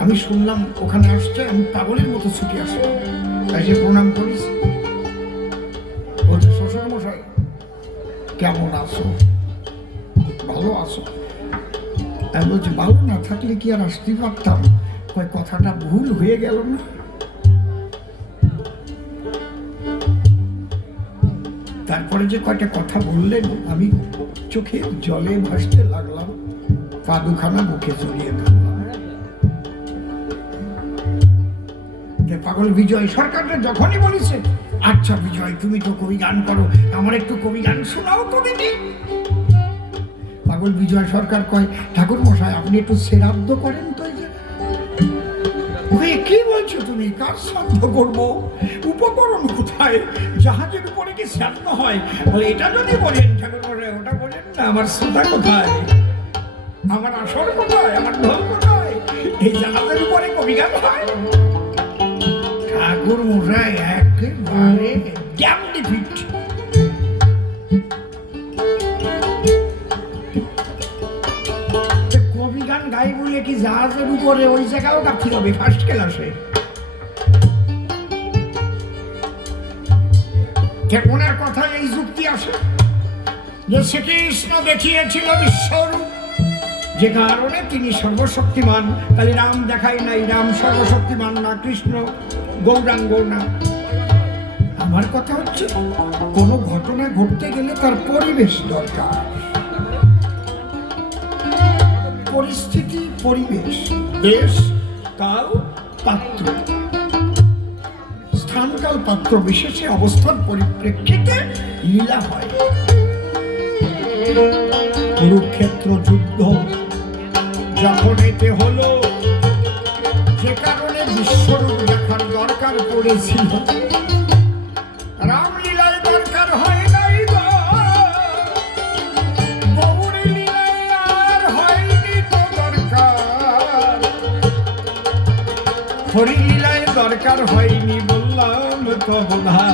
আমি শুনলাম ওখানে আসছে, আমি পাগলের মতো ছুটে আসলাম, এসে প্রণাম করিস। বলছে, শ্বশুর মশাই কেমন আছো? ভালো আছো? আমি বলছি, ভালো না থাকলে কি আর আসতে পারতাম? কয়, কথাটা ভুল হয়ে গেল না? তারপরে যে কয়টা কথা বললেন, আমি চোখে জলে ভাসতে লাগলাম, পা দুখানা মুখে চড়িয়ে ধরলাম। পাগল বিজয় সরকারটা যখনই বলেছে, আচ্ছা বিজয় তুমি তো কবি গান করো, আমার একটু কবি গান শোনাও তো দিদি। পাগল বিজয় সরকার কয়, ঠাকুর মশাই আপনি একটু শ্রাদ্ধ করেন তো। কি বলছো তুমি? কার শ্রাদ্ধ করবো? উপকরণ কোথায়? জাহাজের উপরে কি শ্রাদ্ধ হয়? এটা যদি বলেন ঠাকুর মশাই, ওটা বলেন না। আমার শ্রদ্ধা কোথায়? আমার আসর কোথায়? আমার ঢোল কোথায়? এই জাহাজের উপরে কবি গান হয়? ঠাকুর মশাই একেবারে ড্যাম ডিফিট। কবি গান গাই বলে কি জাহাজের উপরে ওই জায়গাও গাঁথতে হবে ফার্স্ট ক্লাসে? ওনার কথায় এই যুক্তি আসে যে শ্রীকৃষ্ণ দেখিয়েছিল বিশ্বরূপ, যে কারণে তিনি সর্বশক্তিমান। তাহলে রাম দেখাই নাই, রাম সর্বশক্তিমান না, কৃষ্ণ গৌরাঙ্গ না। আমার কথা হচ্ছে, কোনো ঘটনা ঘটতে গেলে তার পরিবেশ দরকার, পরিস্থিতি, পরিবেশ, দেশ, কাল, পাত্র, স্থানকাল পাত্র বিশেষে অবস্থার পরিপ্রেক্ষিতে লীলা হয়। কুরুক্ষেত্র যুদ্ধ যখন এতে হলো, যে কারণে বিশ্বরূপ দেখার দরকার পড়েছিল, রামলীলায় দরকার হয় নাই, গৌরী লীলায় আর হয়নি তো দরকার, হরি লীলায় দরকার হয়নি, বললাম তো বোধা।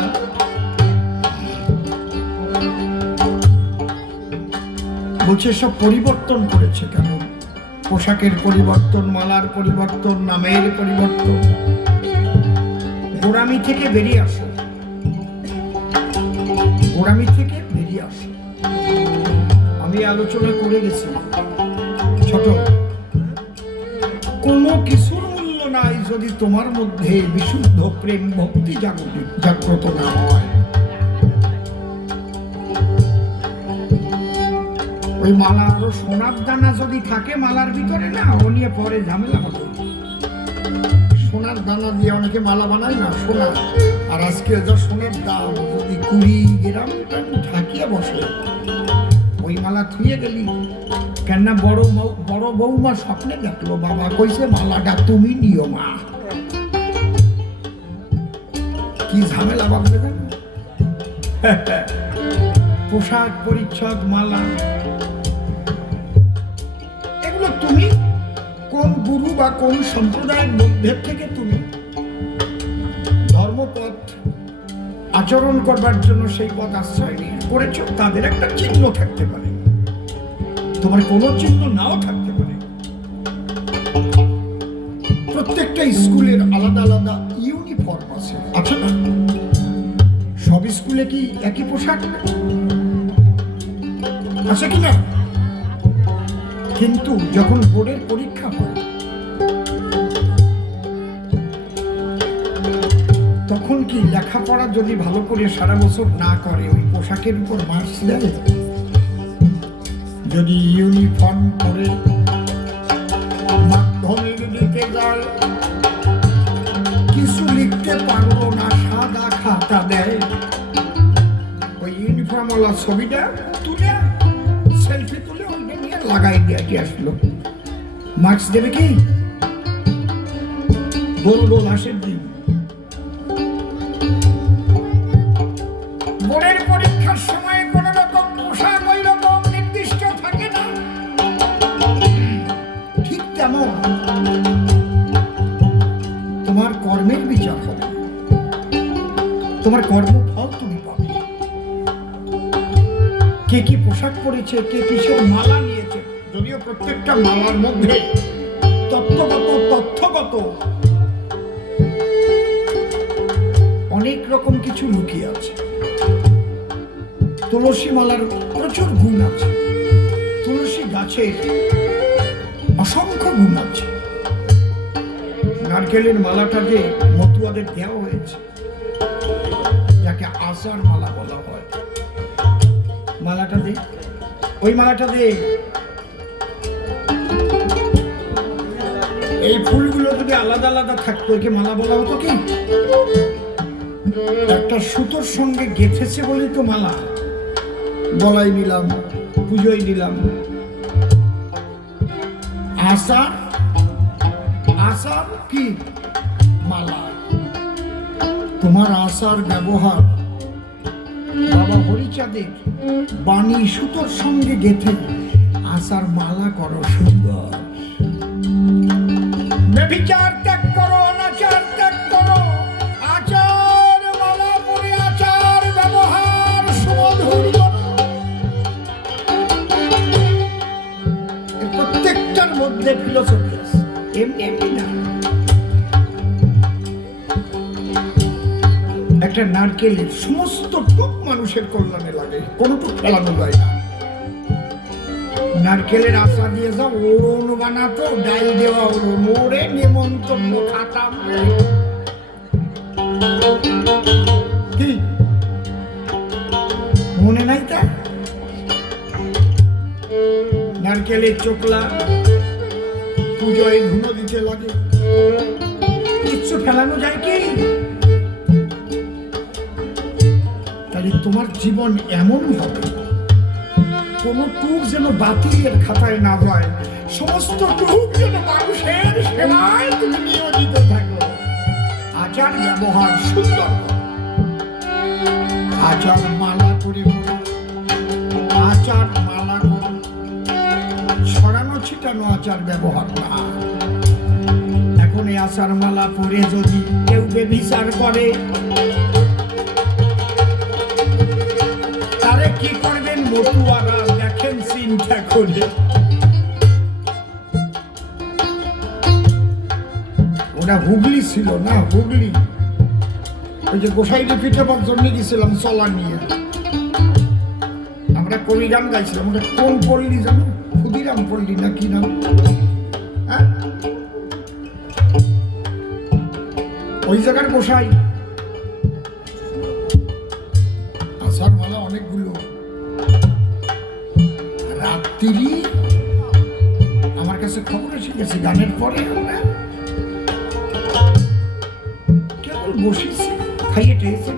বলছে সব পরিবর্তন করেছে কেন? পোশাকের পরিবর্তন, মালার পরিবর্তন, নামের পরিবর্তন। গোড়ামি থেকে বেরিয়ে আসো, গোড়ামি থেকে বেরিয়ে আসো। আমি আলোচনা করে গেছি, ছোট কোনো কিছুর মূল্য নাই যদি তোমার মধ্যে বিশুদ্ধ প্রেম ভক্তি জাগ্রত না হয়। ওই মালা আরো সোনার দানা যদি থাকে মালার ভিতরে, না ও নিয়ে পরে ঝামেলা হবে। সোনার দানা দিয়ে অনেকে মালা বানায় না, সোনা। আর আজকে যা সোনার দাম, যদি 20 গ্রাম ঢাকিয়ে বসে, ওই মালা থুয়ে গেলি কেননা বড় বৌমা স্বপ্নে দেখলো, বাবা কইছে মালাটা তুমি নিও মা। কি ঝামেলা বাঁধবে জানো? পোশাক পরিচ্ছদ, মালা, এগুলো তুমি কোন গুরু বা কোন সম্প্রদায়ের মধ্যে থেকে তুমি ধর্মপথ আচরণ করবার জন্য সেই পথ আশ্রয় নিয়ে করেছ, তাদের একটা চিহ্ন থাকতে পারে, তোমার কোনো চিহ্ন নাও থাকতে পারে। প্রত্যেকটা স্কুলের আলাদা আলাদা ইউনিফর্ম আছে, আছে না? সব স্কুলে কি একই পোশাক আছে কিনা? কিন্তু যখন বোর্ডের পরীক্ষা হয় তখন কি লেখাপড়া যদি ভালো করে সারা বছর না করে ওই পোশাকের উপর মার্কস দেয়? যদি ইউনিফর্ম করে মাধ্যমিক দিতে যায়, কিছু লিখতে পারলো না, সাদা খাতা দেয়, ওই ইউনিফর্মওয়ালা ছবিটা তুলে সেলফি তুলে ওইটা নিয়ে লাগাই দিয়ে আসলো, মার্কস দেবে কি? বলবো লাশের দিন বোর্ডের পরীক্ষার সময় কোন রকম পোশাক ওই রকম নির্দিষ্ট থাকে না। ঠিক তেমন তোমার কর্মের বিচার হবে, তোমার কর্মফল তুমি পাবে। কে কি পোশাক পরেছে, কে কিসের মালা নিয়েছে, যদিও প্রত্যেকটা মালার মধ্যে তথ্যগত অনেক রকম কিছু লুকিয়ে আছে। তুলসী মালার প্রচুর গুণ আছে, তুলসী গাছের অসংখ্য গুণ আছে। নারকেলের মালাটা যে মতুয়াদের দেওয়া হয়েছে, যাকে আচার মালা বলা হয়, মালাটা দে, ওই মালাটা দে। এই ফুলগুলো যদি আলাদা আলাদা থাকতো একে মালা বলা হতো কি? একটা সুতোর সঙ্গে গেঁথেছে বলেই তো মালা, গলায় নিলাম, পুজোয় দিলাম। আচার, আচার কি? মালা। তোমার আচার ব্যবহার বাবা হরিচাঁদের বাণী সুতোর সঙ্গে গেঁথে আচার মালা করো, সুন্দর। ব্যভিচার ত্যাগ করো, অনাচার ত্যাগ করো, আচার মালা পরে আচার ব্যবহার সুমধুর করো। প্রত্যেকটার মধ্যে ফিলোসফি আছে, এমনি এমনি না। একটা নারকেলের সমস্ত টুক মানুষের কল্যাণে লাগে, কোনো টুক ফেলানো যায় না। নারকেলের আশা দিয়ে যাও, ওরণ বানাতো, ডাল দেওয়া ওরণ, ওরে নেমন্তন্ন খাতাম। কি মনে নাই তা? নারকেলের চোকলা পুজোয় ধুনো দিতে লাগে, কিচ্ছু ফেলানো যায় কি? তাহলে তোমার জীবন এমন হবে, কোন টুক যেন বাতিলের খাতায় না যায়, সমস্ত টুক যেন মানুষের সেবায় তুমি নিয়োজিত থাকো। আচার ব্যবহার সুন্দর, আচার মালা করে, আচার মালা করে, ছড়ানো ছিটানো আচার ব্যবহার না। এখন এই আচার মালা পরে যদি কেউ বেবিচার করে, তারে কি করবেন? মতুয়ারা দেখেন চিন্তা করে ওটা হুগলি ছিল না, হুগলি। ওই যে গোসাইকে পিঠাবার জন্য গেছিলাম চলা নিয়ে, আমরা কবি গান গাইছিলাম। ওটা কোন পল্লী জানো? ক্ষুদিরাম পল্লী না কি নাম? হ্যাঁ, ওই জায়গার গোসাই। আসার মালা অনেকগুলো। রাত্রি আমার কাছে খবর এসে গেছে, গানের পরে আমরা কেবল বসেছি, খাইয়ে টেয়েছে।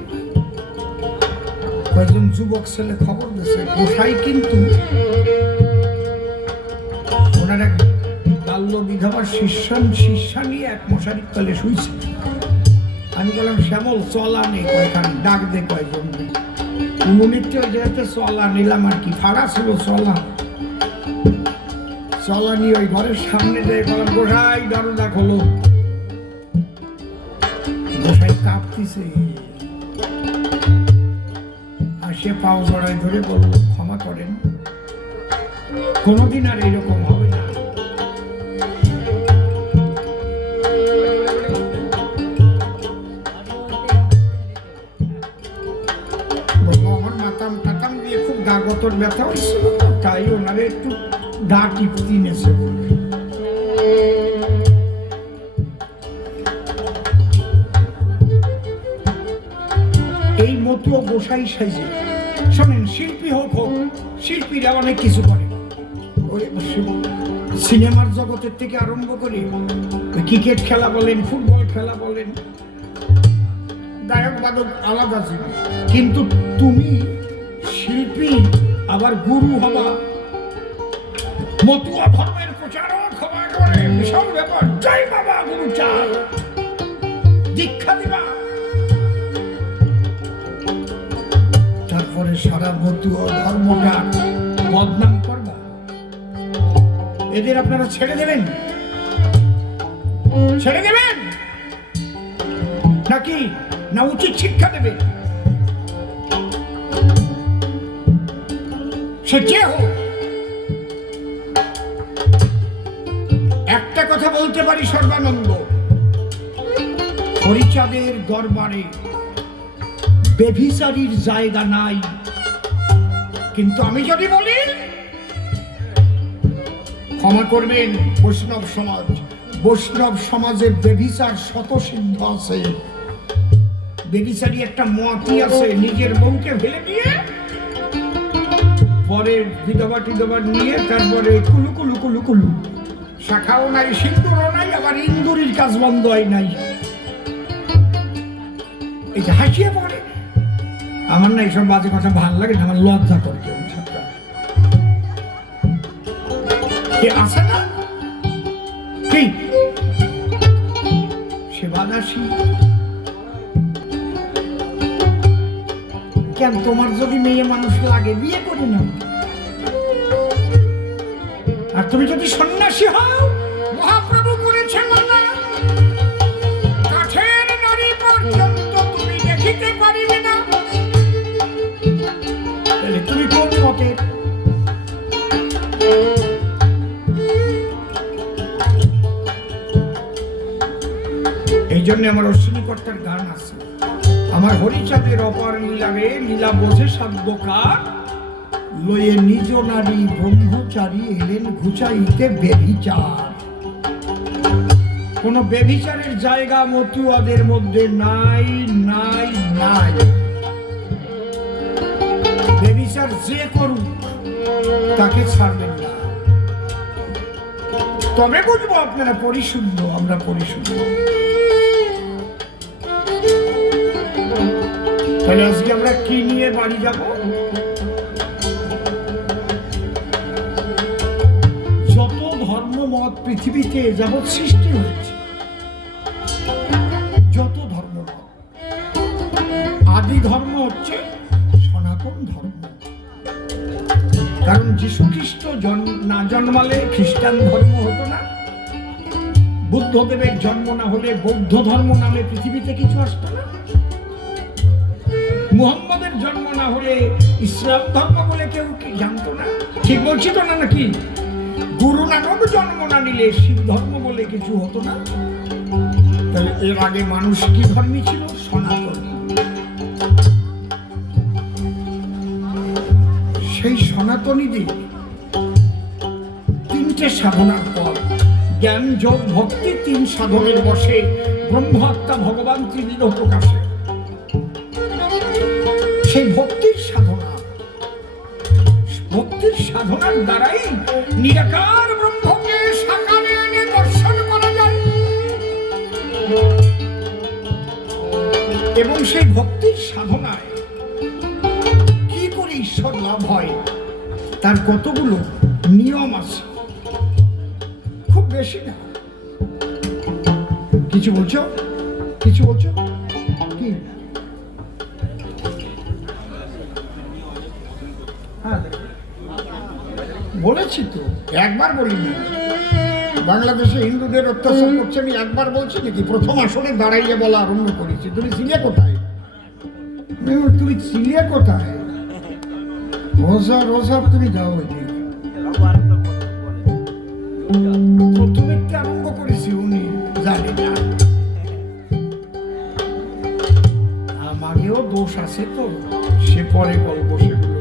কয়েকজন যুবক ছেলে খবর দিয়েছে গোসাই কিন্তু ওনার এক বাল্য বিধবার শিষ্যা নিয়ে এক মশারির তলে শুয়েছে। আমি বললাম শ্যামল চলা নেই কয়খান, ডাক দে কয়জন। উনুনিতে ওই জায়গাতে চলা নিলাম আর কি, ভাড়া ছিল চলা নিয়ে ওই ঘরের সামনে যেয়ে বললাম গোসাই দরজা খোলো। গোসাই কাঁপতিছে, আসে পাও জড়াই ধরে বলল ক্ষমা করেন, কোনোদিন আর এরকম হবে না। আমার মাতাম টাতাম দিয়ে খুব গা গতর ব্যথা হয়েছিল, তাই ওনারে একটু গা টিপতি নেছে। এই মতো গোসাই সাইজে শোনেন, শিল্পী হোক, শিল্পীরা অনেক কিছু করে। সিনেমার জগতের থেকে আরম্ভ করে ক্রিকেট খেলা বলেন, ফুটবল খেলা বলেন, গায়ক বাদক আলাদা জিনিস। কিন্তু তুমি শিল্পী আবার গুরু হবা, মতুয়া ধর্মের প্রচারক হবা, একেবারে বিশাল ব্যাপার। জয় বাবা গুরু চাঁদ, দীক্ষা দিবা, তারপরে সারা মতুয়া ধর্মটা বদনাম করবা। এদের আপনারা ছেড়ে দেবেন নাকি না উচিত শিক্ষা দেবে? সে যে হোক, একটা কথা বলতে পারি সর্বানন্দ, হরিচাঁদের দরবারে বেভিচারীর জায়গা নাই। কিন্তু আমি যদি বলি, ক্ষমা করবেন বৈষ্ণব সমাজে বেভিচার শতসিদ্ধ আছে। বেভিচারী একটা মতি আছে, নিজের বউকে ফেলে দিয়ে পরে বিধবা টিধবা নিয়ে তারপরে কুলু কুলু কুলু কুলু, শাখাও নাই, সিন্দুরও নাই, আবার ইন্দুরির কাজ বন্ধ হয় নাই। এই যে হাসিয়ে পড়ে, আমার না এইসব বাজে কথা ভাল লাগে না, আমার লজ্জা করে। কেউ আছে না কি সে বাদাসী? কেন তোমার যদি মেয়ে মানুষ লাগে বিয়ে করে নাও, আর তুমি যদি সন্ন্যাসী হও, মহাপ্রভু করেছে মানা, কাঠের নারী পর্যন্ত তুমি দেখিতে পারিবে না। তাহলে তুমি কোন মতের? এই জন্য আমার অশ্বিনী কর্তার গান আছে, আমার হরিচাঁদের অপার লীলারে লীলা বোঝে সাধ্যকার, লয়ে নিজ নারী ব্রহ্মচারী এলেন ঘুচাইতে বেভিচার। কোন বেভিচারের জায়গা মতুয়াদের মধ্যে নাই নাই নাই। বেভিচার যে করুক তাকে ছাড়বেন না। তবে বুঝবো আপনারা পরিশুদ্ধ, আমরা পরিশুদ্ধ। তাহলে আজকে আমরা কি নিয়ে বাড়ি যাব? যত ধর্ম মত পৃথিবীতে যাবৎ সৃষ্টি হয়েছে, যত ধর্ম মত, আদি ধর্ম হচ্ছে সনাতন ধর্ম। কারণ যীশু খ্রিস্ট না জন্মালে খ্রিস্টান ধর্ম হতো না, বুদ্ধদেবের জন্ম না হলে বৌদ্ধ ধর্ম নামে পৃথিবীতে কিছু আসতো না, মুহাম্মদের জন্ম না হলে ইসলাম ধর্ম বলে কেউ জানতো না। ঠিক বলছি তো না নাকি? গুরু নানক জন্ম না নিলে শিব ধর্ম বলে কিছু হতো না। তাহলে এর আগে মানুষ কি ধর্মী ছিল? সনাতন। সেই সনাতনীদের তিনটে সাধনার পর জ্ঞান, যোগ, ভক্তি, তিন সাধনের বসে ব্রহ্মাত্মা ভগবান ত্রিবিধ প্রকাশে সেই ভক্তির সাধনার দ্বারাই নিরাকার ব্রহ্মকে সাকারে এনে দর্শন করা যায়। এবং সেই ভক্তির সাধনায় কি করে ঈশ্বর লাভ হয় তার কতগুলো নিয়ম আছে, খুব বেশি না। কিছু বলছো কি? হ্যাঁ বলেছি তো, একবার বলিনি। বাংলাদেশে হিন্দুদের অত্যাচার করছে আমি একবার বলছি নাকি? প্রথম আসনে দাঁড়াইয়ে বলা আরম্ভ করেছি। তুমি ছিলে কোথায়? রোজা তুমি যাও প্রথমে আরম্ভ করেছি, উনি জানে না। আমাকেও দোষ আছে তো, সে পরে গল্প সেগুলো।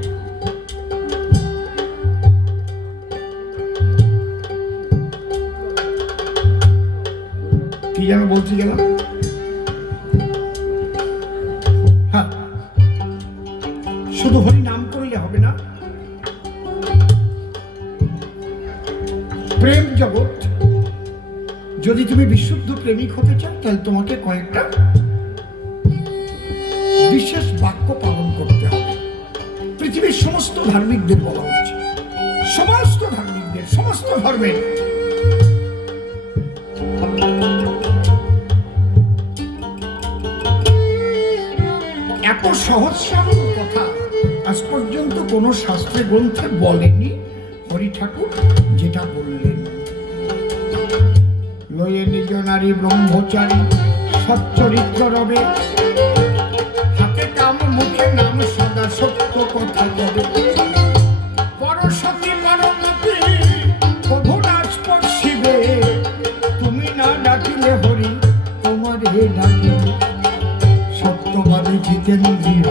কি যেন বলতে গেলাম? হ্যাঁ, শুধু হরি নাম করলে হবে না। প্রেম জগৎ, যদি তুমি বিশুদ্ধ প্রেমিক হতে চাও তাহলে তোমাকে কয়েকটা বিশেষ বাক্য পালন করতে হবে। পৃথিবীর সমস্ত ধার্মিকদের বলা হচ্ছে, সমস্ত ধার্মিকদের, সমস্ত ধর্মের। এত সহজ সরল কথা আজ পর্যন্ত কোন শাস্ত্রে গ্রন্থে বলেনি হরি ঠাকুর যেটা বললেন। লয়ে নিজ নারী ব্রহ্মচারী সচ্চরিত্র রবে, হাতে কাম মুখে নাম সদা সত্য কথা বলে। পরশতী পরমতি প্রভু না স্পর্শিবে, তুমি না ডাকিলে হরি তোমারে ডাকিবে। সত্যবাদী জিতেন্দ্রিয়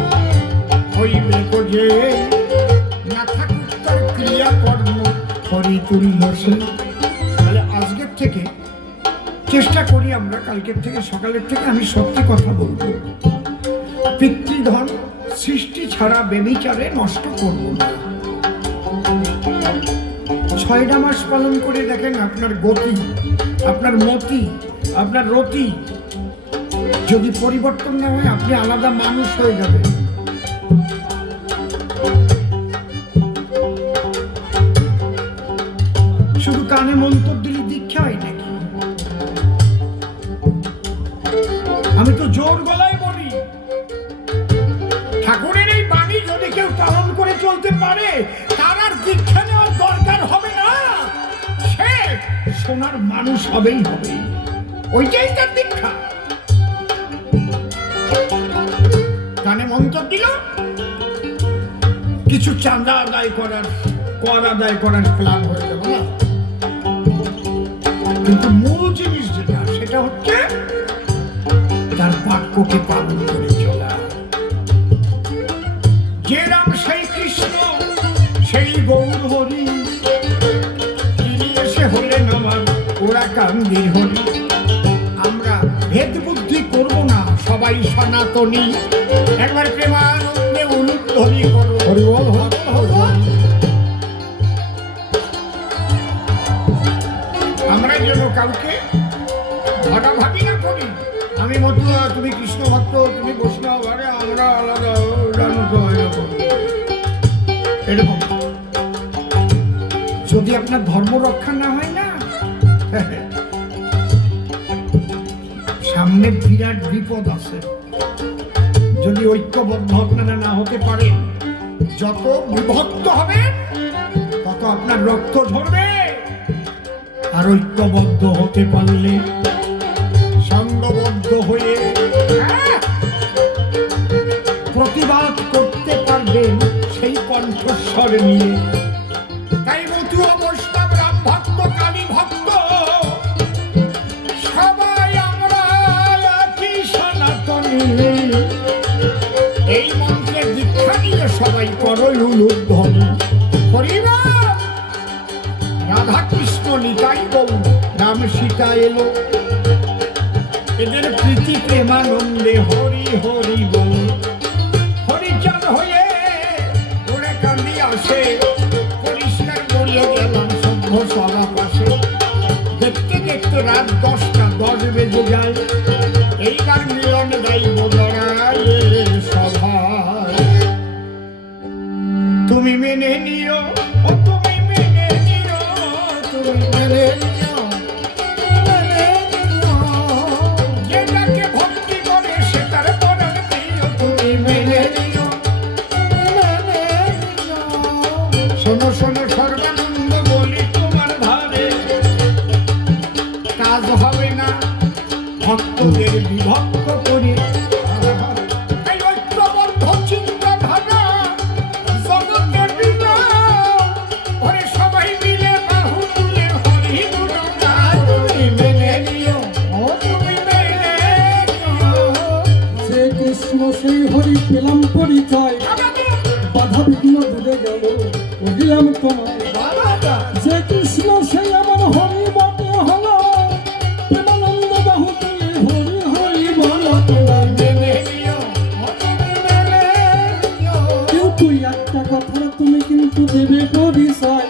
হইবে যে, না থাকুক তার ক্রিয়া কর্ম হরিতুল্য সে। তাহলে আজকের থেকে চেষ্টা করি আমরা, কালকের থেকে সকালের থেকে আমি সত্যি কথা বলবো। পিতৃধন সৃষ্টি ছাড়া বেবিচারে নষ্ট করব না। 6টা মাস পালন করে দেখেন আপনার গতি, আপনার মতি, আপনার রতি যদি পরিবর্তন না হয় আপনি আলাদা মানুষ হয়ে যাবেন। শুধু কানে মন্তর দিলে দীক্ষা হয় নাকি? আমি তো জোর গলায় বলি, ঠাকুরের এই বাণী যদি কেউ পালন করে চলতে পারে তার আর দীক্ষা নেওয়ার দরকার হবে না। সে সোনার মানুষ হবেই হবে, ওইটাই তার দীক্ষা। কানে মন্ত্র দিল, কিছু চাঁদা আদায় করার, কর আদায় করার প্ল্যান হয়ে যাবে না। কিন্তু মূল জিনিস যেটা, সেটা হচ্ছে তার বাক্যকে পালন করে চলা। যে রাম সেই কৃষ্ণ সেই গৌর হরি, তিনি এসে হলেন আমার ওরা কান্দির হরি। আমরা ভেদ বুদ্ধি করবো না, সবাই সনাতনী। একবার প্রেমানন্দে উলুধ্বনি করো হরি বল হরি বল। আমরা যেন কাউকে ভাগাভাগি না করি। আমি মতুয়া, তুমি কৃষ্ণ ভক্ত, তুমি বৈষ্ণব, আরে আমরা আলাদা, এরকম। যদি আপনার ধর্ম রক্ষা না হয় না, সামনে বিরাট বিপদ আছে। যদি ঐক্যবদ্ধ আপনারা না হতে পারেন, যত বিভক্ত হবেন তত আপনার রক্ত ঝরবে। আর ঐক্যবদ্ধ হতে পারলে, সংঘবদ্ধ হয়ে প্রতিবাদ করতে পারবেন সেই কণ্ঠস্বর নিয়ে। তাই মতুয়া, বৈষ্ণব, রাম ভক্ত, কালী ভক্ত সবাই আমরা এই মন্ত্রের দীক্ষা নিয়ে সবাই করো উলুধ্বনি। হরিরাম, রাধা কৃষ্ণ নিতাই গৌ, রাম সীতা এলো, এদের প্রীতি প্রেমানন্দে হরি হরি বল। হরিচাঁদ হয়ে ওরে কান্দি আসে, পরিষ্কার করিয়ে গেলাম সভ্য সভা পাশে। দেখতে দেখতে রাত 10টা 10 বেজে যায়, এইবার মিলন গাইব দাঁড়ায় সভায়। তুমি মেনে নিও, ও তুমি মেনে নিও, তুমি মেনে নিও, মেনে নিও, যেটাকে ভক্তি করে সে তার পরাণ প্রিয়। তুমি মেনে নিও, মেনে নিও। শোনো শোনো সর্বানন্দ বলি তোমার ধারে, কাজ হবে না ভক্তদের বিভক্ত করে। এই ঐক্যবদ্ধ চিন্তাধারা জগতের বিনা, ওরে সবাই মিলে বাহু তুলে হরি গুণগান। তুমি মেনে নিও, ও তুমি মেনে নিও। সে কৃষ্ণ সেই হরি পেলাম পরিচয়, বাধা বিঘ্ন দূরে গেল বলিলাম তোমায়। যে কৃষ্ণ সেই আমার হরি বটে হলো, প্রেমানন্দ বাহু তুলে হরি হরি বল তোমায়। মেনে নিও, ও তুমি মেনে নিও। কিন্তু একটা কথা তুমি কিন্তু দেবে পরিচয়,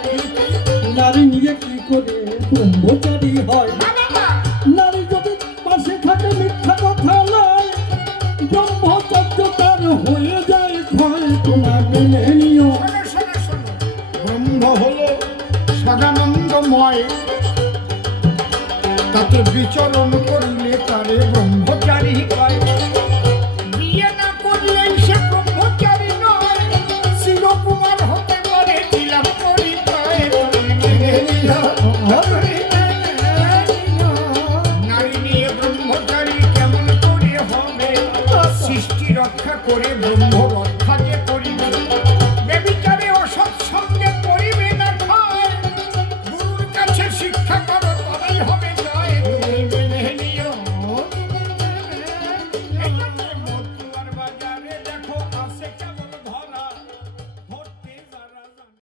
নারী নিয়ে কি করে ব্রহ্মচারী হয়? নারী যদি পাশে থাকে মিথ্যা কথা নয়, ব্রহ্মচর্য তার হয়ে যায় ক্ষয়। তোমার মেনে নিও। শোনো শোনো শোনো, ব্রহ্ম হলো সদানন্দময়, তাতে বিচরণ করিলে তারে ব্রহ্মচারী কয়। বিয়ে না করলেই সে ব্রহ্মচারী নয়, চিরকুমার হতে পারে দিলাম পরিচয়। তুমি মেনে নিও, তুমি মেনে নিও। নারী নিয়ে ব্রহ্মচারী কেমন করে হবে? সৃষ্টি রক্ষা করে ব্রহ্ম রক্ষা যে